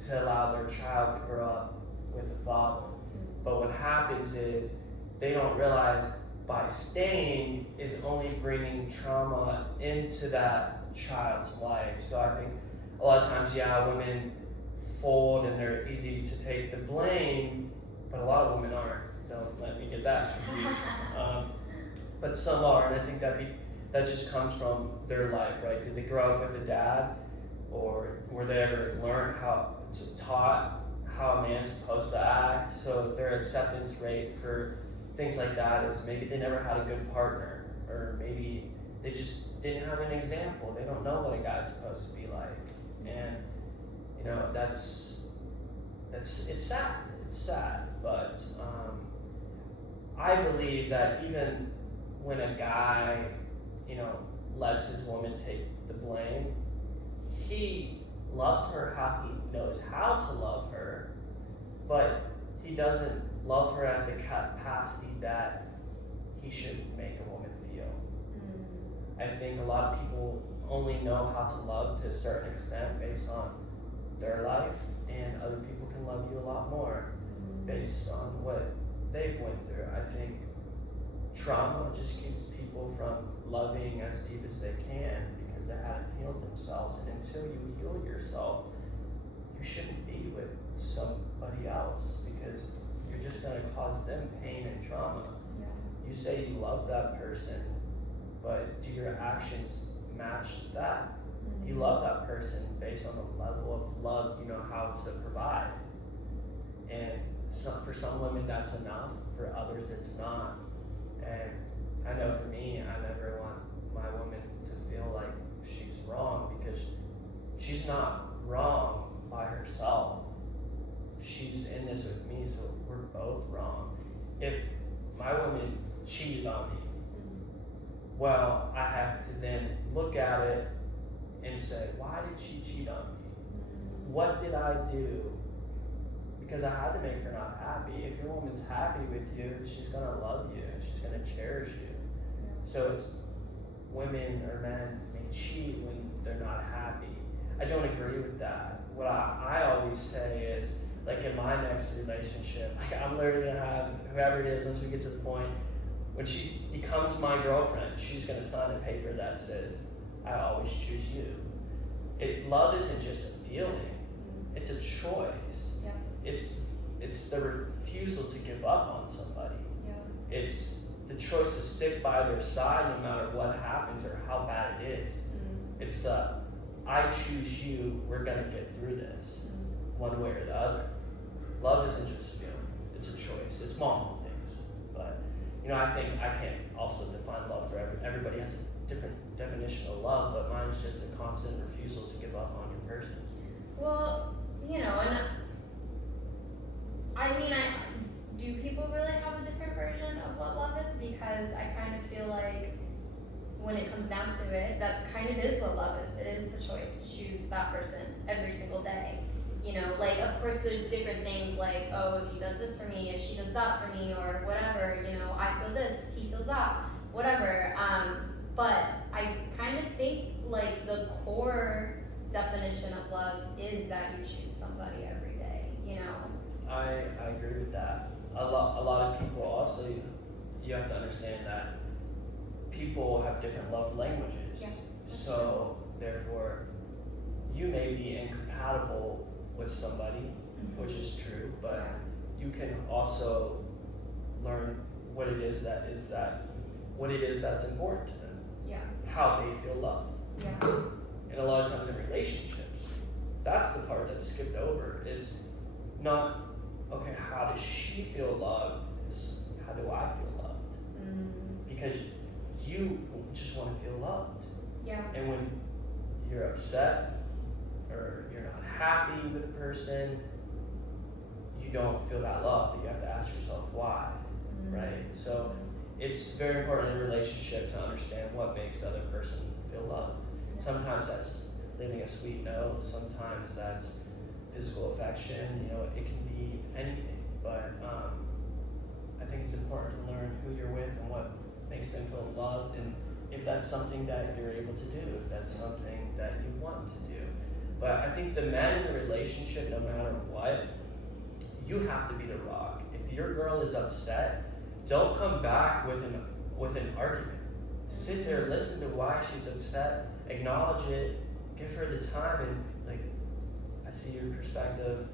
to allow their child to grow up with a father. But what happens is they don't realize by staying is only bringing trauma into that child's life. So I think a lot of times, women fold and they're easy to take the blame, but a lot of women aren't. Don't let me get that confused. But some are, and I think that just comes from their life, right? Did they grow up with a dad, or were they ever taught how a man's supposed to act? So their acceptance rate for things like that is maybe they never had a good partner, or maybe they just didn't have an example. They don't know what a guy's supposed to be like, and you know it's sad. It's sad, but I believe that even when a guy, you know, lets his woman take the blame, he loves her how he knows how to love her, but he doesn't love her at the capacity that he should make a woman feel. I think a lot of people only know how to love to a certain extent based on their life, and other people can love you a lot more based on what they've went through. I think trauma just keeps people from loving as deep as they can because they haven't healed themselves, and until you heal yourself, you shouldn't be with somebody else because you're just going to cause them pain and trauma. You say you love that person, but do your actions match that? You love that person based on the level of love you know how to provide. And for some women that's enough, for others it's not. And I know for me, I never want my woman to feel like she's wrong, because she's not wrong by herself. She's in this with me, so we're both wrong. If my woman cheated on me, well, I have to then look at it and say, why did she cheat on me? What did I do? Because I had to make her not happy. If your woman's happy with you, she's gonna love you, she's gonna cherish you. So it's women or men may cheat when they're not happy. I don't agree with that. What I always say is, like in my next relationship, like I'm learning to have whoever it is, once we get to the point when she becomes my girlfriend, she's gonna sign a paper that says, I always choose you. Love isn't just a feeling, it's a choice. Yeah. It's the refusal to give up on somebody. Yeah. It's the choice to stick by their side no matter what happens or how bad it is. It's I choose you, we're gonna get through this, one way or the other. Love isn't just a feeling, it's a choice. It's multiple things. But I think I can't also define love for everybody has a different definition of love, but mine is just a constant refusal to give up on your person. Well, and do people really have a different version of what love is? Because I kind of feel like when it comes down to it, that kind of is what love is. It is the choice to choose that person every single day. Of course there's different things like, oh, if he does this for me, if she does that for me, or whatever, I feel this, he feels that, whatever. But I kind of think like the core definition of love is that you choose somebody every day, I agree with that. A lot of people also, you have to understand that people have different love languages. Yeah. So therefore, you may be incompatible with somebody, which is true, but you can also learn what it is that's important to them. Yeah. How they feel loved. Yeah. And a lot of times in relationships, that's the part that's skipped over. It's not, okay, how does she feel loved? It's how do I feel loved? Because you just want to feel loved. Yeah. And when you're upset or you're not happy with a person, you don't feel that love, but you have to ask yourself why, right? So it's very important in a relationship to understand what makes the other person feel loved. Sometimes that's leaving a sweet note, sometimes that's physical affection, it can be anything, but I think it's important to learn who you're with and what makes them feel loved, and if that's something that you're able to do, if that's something that you want to do. But I think the man in the relationship, no matter what, you have to be the rock. If your girl is upset, don't come back with an argument. Sit there, listen to why she's upset, acknowledge it, give her the time, and I see your perspective.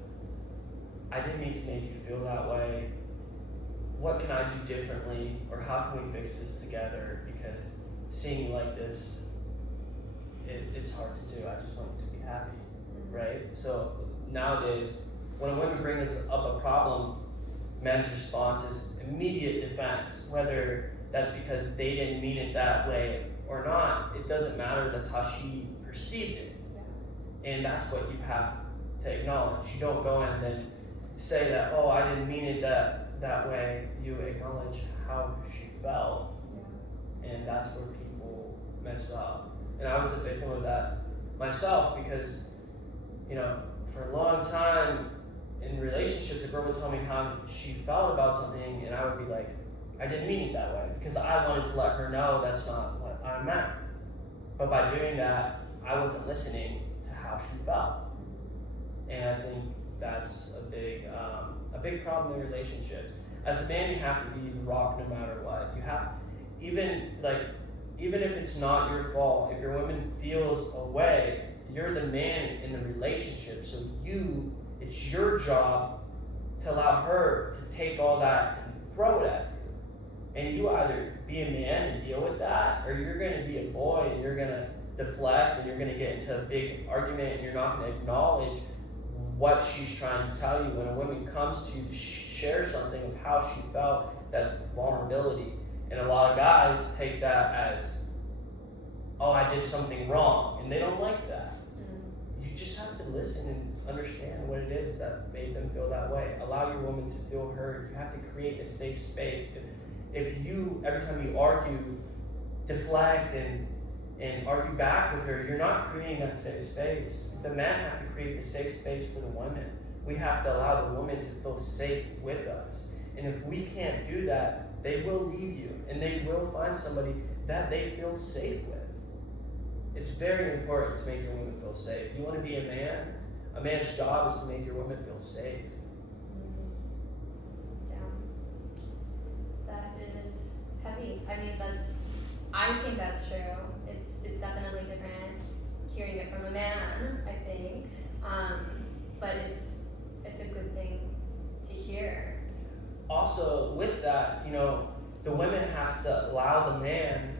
I didn't mean to make you feel that way. What can I do differently, or how can we fix this together? Because seeing you like this, it's hard to do. I just want you to be happy, right? So nowadays, when a woman brings up a problem, men's response is immediate defense, whether that's because they didn't mean it that way or not. It doesn't matter. That's how she perceived it. And that's what you have to acknowledge. You don't go and then say that, oh, I didn't mean it that way. You acknowledge how she felt. And that's where people mess up. And I was a victim of that myself because, for a long time in relationships, a girl would tell me how she felt about something, and I would be like, I didn't mean it that way, because I wanted to let her know that's not what I meant. But by doing that, I wasn't listening to how she felt. And I think that's a big problem in relationships. As a man, you have to be the rock no matter what. You have, even if it's not your fault, if your woman feels a way, you're the man in the relationship, so it's your job to allow her to take all that and throw it at you. And you either be a man and deal with that, or you're going to be a boy and you're going to deflect and you're going to get into a big argument and you're not going to acknowledge what she's trying to tell you. When a woman comes to you to share something of how she felt, that's vulnerability. And a lot of guys take that as, oh, I did something wrong, and they don't like that. You just have to listen and understand what it is that made them feel that way. Allow your woman to feel heard. You have to create a safe space. If you, every time you argue, deflect and argue back with her, you're not creating that safe space. The men have to create the safe space for the women. We have to allow the woman to feel safe with us. And if we can't do that, they will leave you and they will find somebody that they feel safe with. It's very important to make your woman feel safe. You want to be a man's job is to make your woman feel safe. That is heavy. I mean, I think that's true. It's definitely different hearing it from a man, I think. But it's a good thing to hear. Also, with that, the woman has to allow the man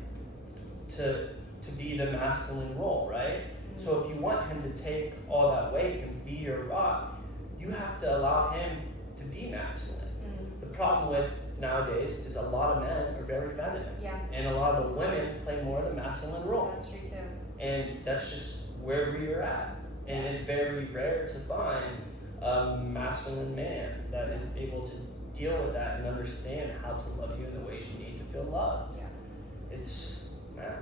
to be the masculine role, right? Mm-hmm. So if you want him to take all that weight and be your rock, you have to allow him to be masculine. Mm-hmm. The problem with nowadays is a lot of men are very feminine. Yeah. And a lot of the women play more of the masculine role. That's true too. And that's just where we are at. And it's very rare to find a masculine man that is able to deal with that and understand how to love you in the ways you need to feel loved. Yeah. Man.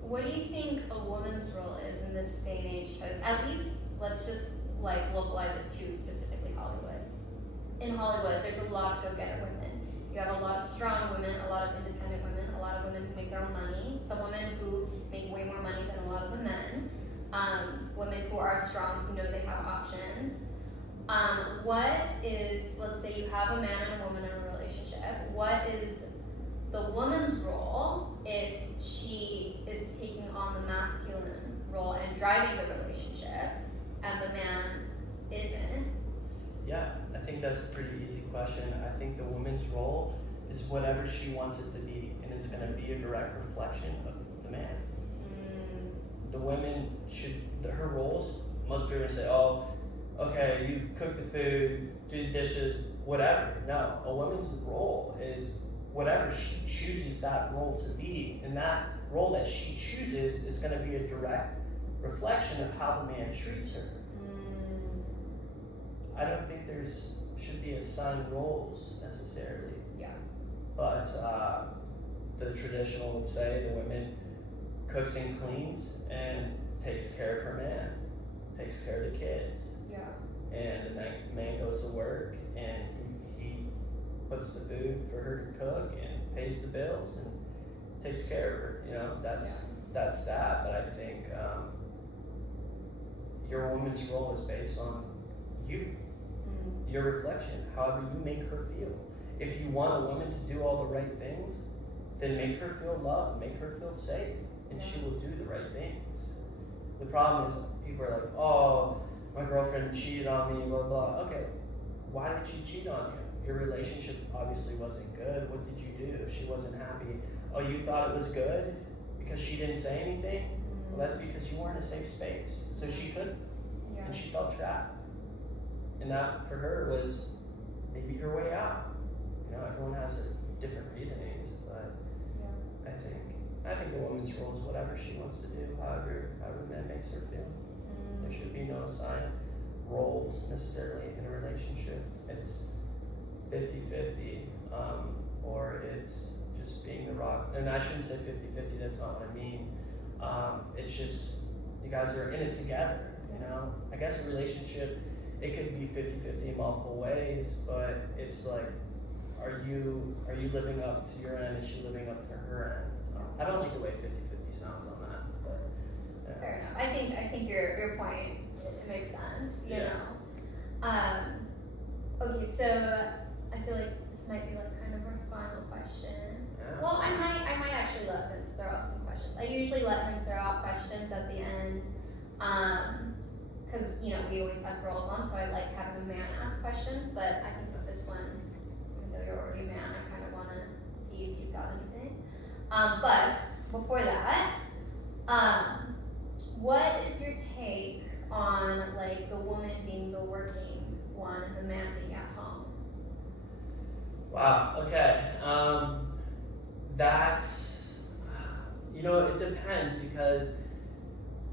What do you think a woman's role is in this day and age? Because at least let's just localize it to specifically Hollywood. In Hollywood, there's a lot of go-getter women. You have a lot of strong women, a lot of independent women, a lot of women who make their own money, some women who make way more money than a lot of the men, women who are strong, who know they have options. Let's say you have a man and a woman in a relationship, what is the woman's role if she is taking on the masculine role and driving the relationship, and the man isn't? Yeah, I think that's a pretty easy question. I think the woman's role is whatever she wants it to be, and it's going to be a direct reflection of the man. The women her roles, most people say, oh, okay, you cook the food, do the dishes, whatever. No, a woman's role is whatever she chooses that role to be, and that role that she chooses is going to be a direct reflection of how the man treats her. I don't think should be assigned roles necessarily. Yeah. But the traditional would say the woman cooks and cleans and takes care of her man, takes care of the kids. Yeah. And the man goes to work and he puts the food for her to cook and pays the bills and takes care of her. That's that. But I think your woman's role is based on you, your reflection, however you make her feel. If you want a woman to do all the right things, then make her feel loved, make her feel safe, and she will do the right things. The problem is people are like, oh, my girlfriend cheated on me, blah, blah. Okay, why did she cheat on you? Your relationship obviously wasn't good. What did you do? She wasn't happy. Oh, you thought it was good because she didn't say anything? Well, that's because you weren't in a safe space. So she couldn't. Yeah. And she felt trapped. And that, for her, was maybe her way out. Everyone has different reasonings, but yeah. I think the woman's role is whatever she wants to do, however the man makes her feel. There should be no assigned roles necessarily in a relationship. It's 50-50, or it's just being the rock. And I shouldn't say 50-50, that's not what I mean. It's just you guys are in it together, I guess a relationship, it could be 50-50 in multiple ways, but it's like, are you living up to your end? Is she living up to her end? I don't like the way 50-50 sounds on that, but yeah. Fair enough. I think your point, it makes sense, you know. Okay, so I feel like this might be kind of our final question. Yeah. Well, I might actually let Vince throw out some questions. I usually let him throw out questions at the end, because we always have girls on, so I like having a man ask questions. But I think with this one, even though you're already a man, I kind of want to see if he's got anything. But before that, what is your take on like the woman being the working one and the man being at home? Wow. Okay. That's, it depends because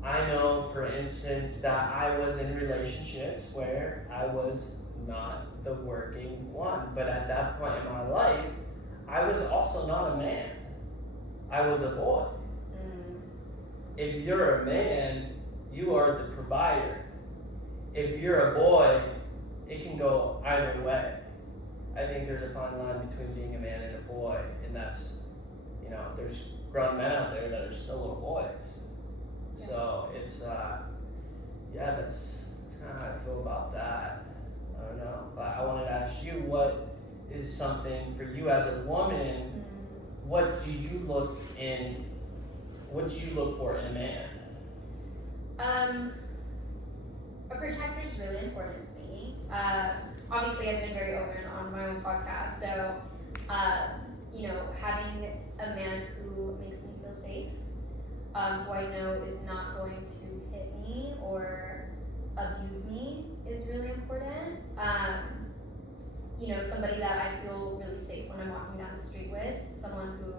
I know, for instance, that I was in relationships where I was not the working one, but at that point in my life, I was also not a man. I was a boy. If you're a man, you are the provider. If you're a boy, it can go either way. I think there's a fine line between being a man and a boy, and that's, there's grown men out there that are still little boys. So it's, that's kind of how I feel about that. I don't know, but I wanted to ask you, what is something for you as a woman? What do you look for in a man? A protector is really important to me. Obviously, I've been very open on my own podcast, so having a man who makes me feel safe, who I know is not going to hit me or abuse me, is really important. Somebody that I feel really safe when I'm walking down the street with, someone who,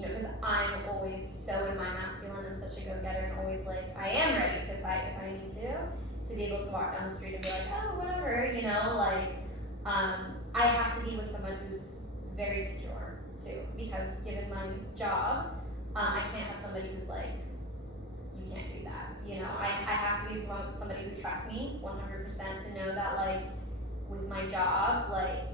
because I'm always so in my masculine and such a go-getter and always like, I am ready to fight if I need to be able to walk down the street and be like, oh, whatever, I have to be with someone who's very secure too, because given my job, I can't have somebody who's like, you can't do that, I have to be somebody who trusts me 100% to know that like, with my job, like,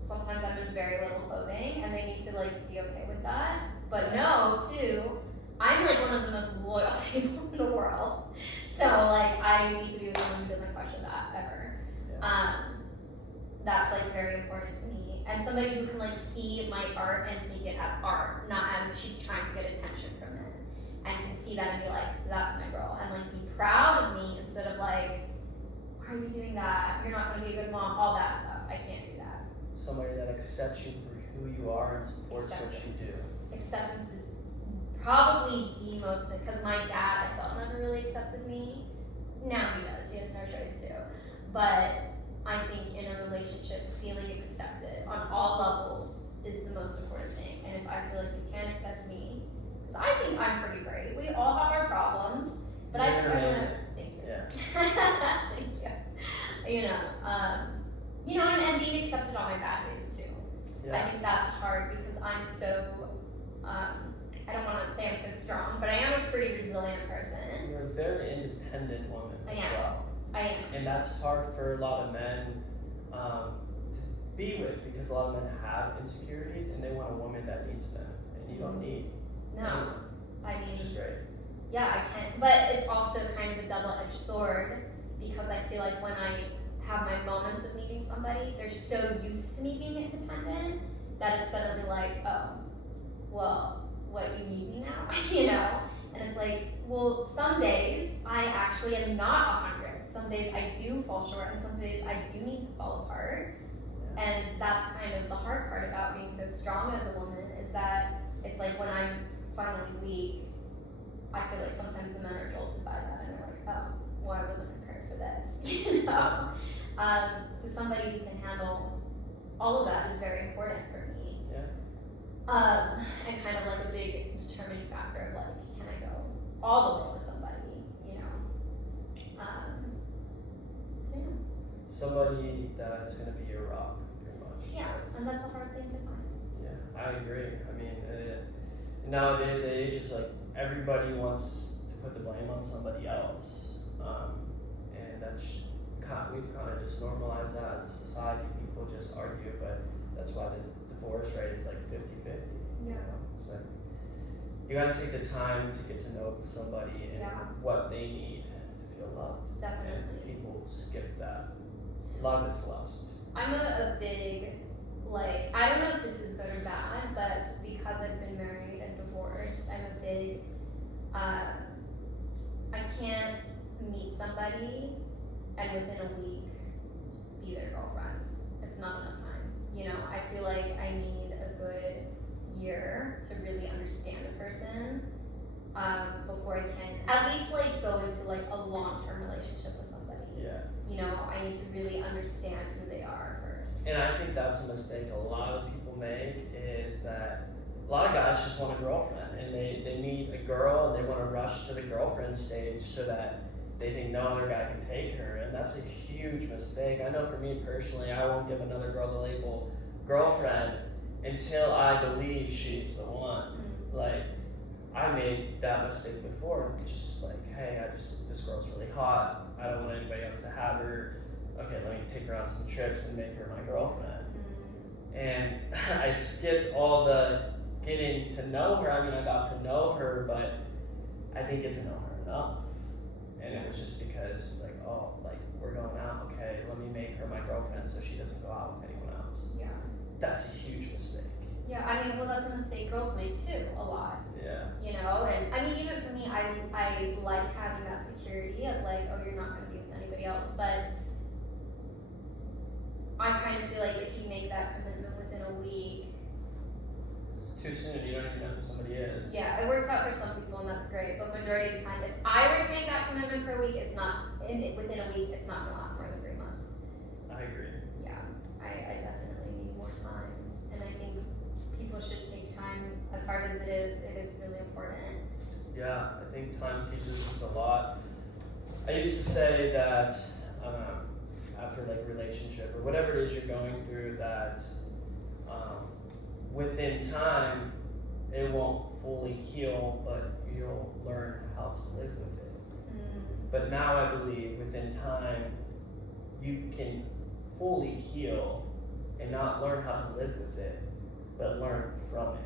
sometimes I'm in very little clothing and they need to like be okay with that. But no, too, I'm like one of the most loyal people in the world. So like I need to be with someone who doesn't question that ever. Yeah. That's like very important to me. And somebody who can like see my art and take it as art, not as she's trying to get attention from it. And can see that and be like, that's my girl. And like be proud of me instead of like, why are you doing that? You're not gonna be a good mom, all that stuff. I can't do that. Somebody that accepts you for who you are and supports what you do. Acceptance is probably the most, because my dad, I felt, never really accepted me. Now he does, he has no choice to. But I think in a relationship, feeling accepted on all levels is the most important thing. And if I feel like you can't accept me, because I think I'm pretty great. We all have our problems, but I think I'm gonna, thank you. Yeah. Thank you. And being accepted on my bad days too. Yeah. I think that's hard because I'm so, I don't want to say I'm so strong, but I am a pretty resilient person. You're a very independent woman I as am. well. I am. And that's hard for a lot of men to be with, because a lot of men have insecurities and they want a woman that needs them, and you don't need No, anyone, I mean, which is great. yeah, I can, but it's also kind of a double-edged sword because I feel like when I have my moments of needing somebody, they're so used to me being independent that it's suddenly like, oh, well, what, you need me now? And it's like, well, some days I actually am not 100. Some days I do fall short, and some days I do need to fall apart. Yeah. And that's kind of the hard part about being so strong as a woman, is that it's like when I'm finally weak, I feel like sometimes the men are jolted by that, and they're like, oh, well, I wasn't prepared for this, So somebody who can handle all of that is very important for me. Yeah. And kind of like a big determining factor of like, can I go all the way with somebody, So yeah. Somebody that's gonna be your rock, pretty much. Yeah, and that's a hard thing to find. Yeah, I agree. I mean, nowadays age is like everybody wants to put the blame on somebody else, and that's we've kind of just normalized that as a society. People just argue, but that's why the divorce rate is like 50-50. Yeah. It's like you gotta take the time to get to know somebody and Yeah. what they need to feel loved. Definitely. And people skip that. A lot of it's lust. I'm a big, like, I don't know if this is good or bad, but because I've been married and divorced, I'm a big, I can't meet somebody and within a week be their girlfriend. It's not enough time. I feel like I need a good year to really understand a person. before I can at least like go into like a long-term relationship with somebody. Yeah. You know, I need to really understand who they are first. And I think that's a mistake a lot of people make, is that a lot of guys just want a girlfriend, and they meet a girl and they want to rush to the girlfriend stage so that they think no other guy can take her, and that's a huge mistake. I know for me personally, I won't give another girl the label girlfriend until I believe she's the one. Like, I made that mistake before. It's just like, hey, this girl's really hot. I don't want anybody else to have her. Okay, let me take her on some trips and make her my girlfriend. And I skipped all the getting to know her. I mean, I got to know her, but I didn't get to know her enough. And it was just because, like, oh, like, we're going out. Okay, let me make her my girlfriend so she doesn't go out with anyone else. Yeah. That's a huge mistake. Yeah, I mean, well, that's a mistake girls make too, a lot. Yeah. You know, and I mean, even for me, I like having that security of like, oh, you're not going to be with anybody else. But I kind of feel like if you make that commitment within a week, Too soon, you don't even know who somebody is. yeah, it works out for some people and that's great. But majority of the time, if I were to make that commitment for a week, it's not within a week. It's not going to last more than 3 months. I agree. Yeah, I definitely need more time, and I think people should take time. As hard as it is really important. Yeah, I think time teaches us a lot. I used to say that after like a relationship or whatever it is you're going through, that within time it won't fully heal, but you'll learn how to live with it. But now I believe within time you can fully heal and not learn how to live with it, but learn from it.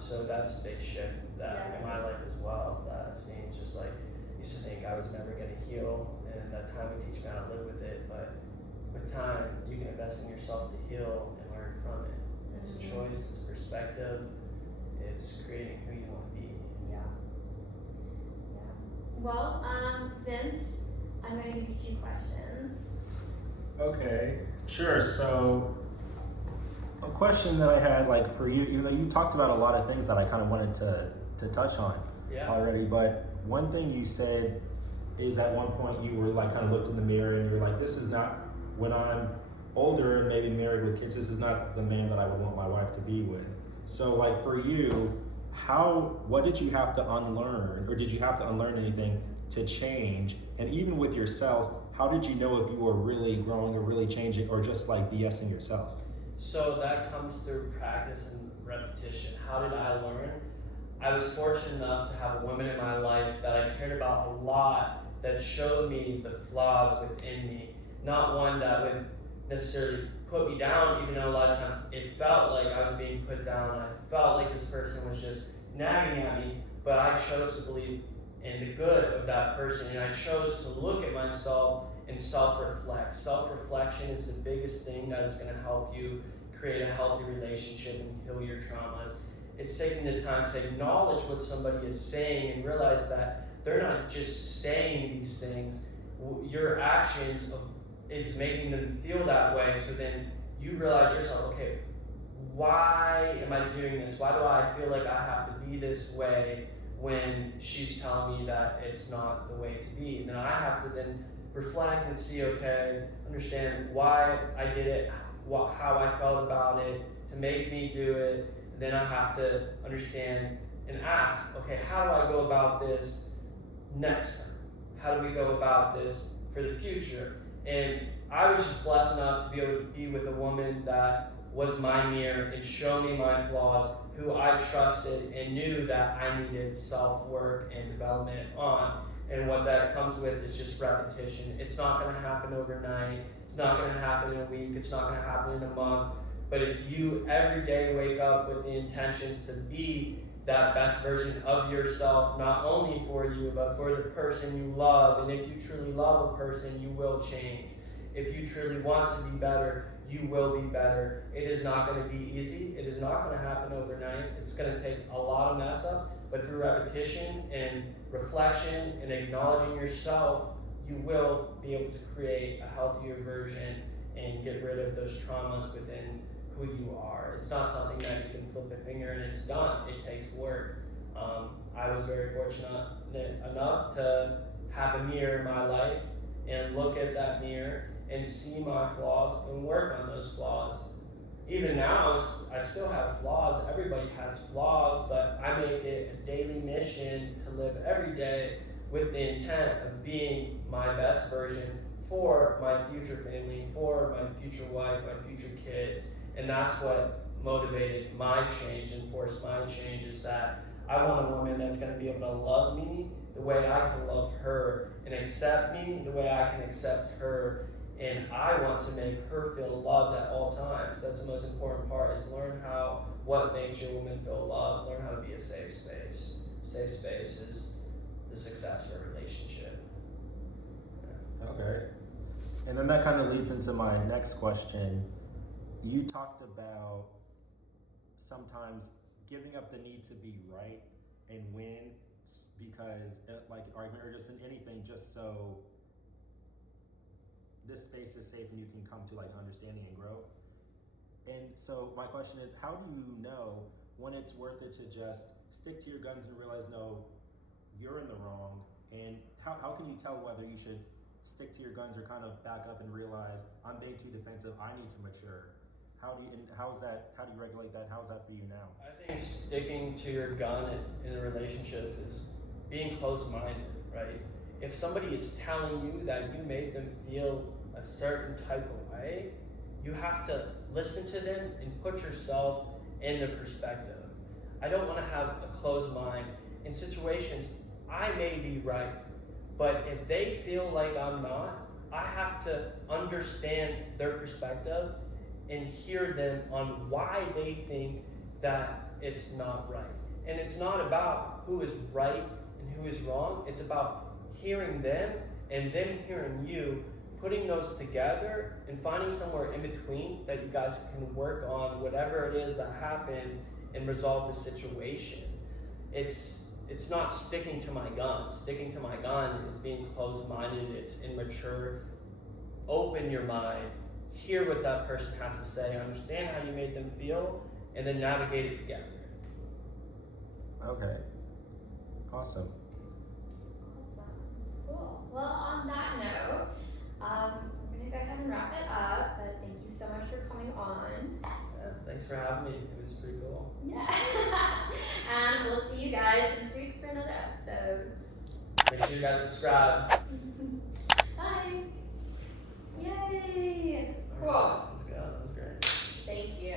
So that's a big shift that in my life as well, that I've seen. Just like, used to think I was never going to heal, and that time would teach me how to live with it. But with time, you can invest in yourself to heal and learn from it. It's a choice, it's perspective, it's creating who you want to be. Yeah. Well, Vince, I'm going to give you 2 questions. Okay, sure. So, a question that I had, like, for you, you talked about a lot of things that I kind of wanted to touch on already, but one thing you said is at one point you were like kind of looked in the mirror and you're like, this is not, when I'm older and maybe married with kids, this is not the man that I would want my wife to be with. So like for you, what did you have to unlearn, or did you have to unlearn anything to change? And even with yourself, how did you know if you were really growing or really changing, or just like BSing yourself? So that comes through practice and repetition. How did I learn? I was fortunate enough to have a woman in my life that I cared about a lot, that showed me the flaws within me. Not one that would necessarily put me down, even though a lot of times it felt like I was being put down. I felt like this person was just nagging at me, but I chose to believe in the good of that person, and I chose to look at myself and self-reflect. Self-reflection is the biggest thing that is going to help you create a healthy relationship and heal your traumas. It's taking the time to acknowledge what somebody is saying and realize that they're not just saying these things. Your actions is making them feel that way. So then you realize yourself, okay, why am I doing this? Why do I feel like I have to be this way when she's telling me that it's not the way to be? And then I have to then reflect and see, okay, understand why I did it, how I felt about it, to make me do it. And then I have to understand and ask, okay, how do I go about this next time? How do we go about this for the future? And I was just blessed enough to be able to be with a woman that was my mirror and show me my flaws, who I trusted and knew that I needed self-work and development on. And what that comes with is just repetition. It's not going to happen overnight. It's not going to happen in a week. It's not going to happen in a month. But if you every day wake up with the intentions to be that best version of yourself, not only for you, but for the person you love, and if you truly love a person, you will change. If you truly want to be better, you will be better. It is not going to be easy. It is not going to happen overnight. It's going to take a lot of mess ups, but through repetition and reflection and acknowledging yourself, you will be able to create a healthier version and get rid of those traumas within who you are. It's not something that you can flip a finger and it's done. It takes work. I was very fortunate enough to have a mirror in my life and look at that mirror and see my flaws and work on those flaws. Even now, I still have flaws. Everybody has flaws, but I make it a daily mission to live every day with the intent of being my best version for my future family, for my future wife, my future kids. And that's what motivated my change and forced my change, is that I want a woman that's going to be able to love me the way I can love her and accept me the way I can accept her. And I want to make her feel loved at all times. That's the most important part, is learn what makes your woman feel loved, learn how to be a safe space. Safe space is the success of a relationship. Okay. And then that kind of leads into my next question. You talked about sometimes giving up the need to be right and win because, like argument or just in anything, just so this space is safe and you can come to like understanding and grow. And so my question is, how do you know when it's worth it to just stick to your guns and realize, no, you're in the wrong? And how can you tell whether you should stick to your guns or kind of back up and realize I'm being too defensive, I need to mature? How do you regulate that? How's that for you now? I think sticking to your gun in a relationship is being close-minded, right? If somebody is telling you that you made them feel a certain type of way, you have to listen to them and put yourself in their perspective. I don't want to have a closed mind. In situations, I may be right, but if they feel like I'm not, I have to understand their perspective and hear them on why they think that it's not right. And it's not about who is right and who is wrong. It's about hearing them and them hearing you, putting those together and finding somewhere in between that you guys can work on whatever it is that happened and resolve the situation. It's not sticking to my gun. Sticking to my gun is being closed-minded. It's immature. Open your mind. Hear what that person has to say. Understand how you made them feel, and then navigate it together. Okay. Awesome. Cool. Well, on that note, we're gonna go ahead and wrap it up. But thank you so much for coming on. Yeah, thanks for having me. It was pretty cool. Yeah. And we'll see you guys in 2 weeks for another episode. Make sure you guys subscribe. Bye. Yay. Cool. Let's go. That was great. Thank you.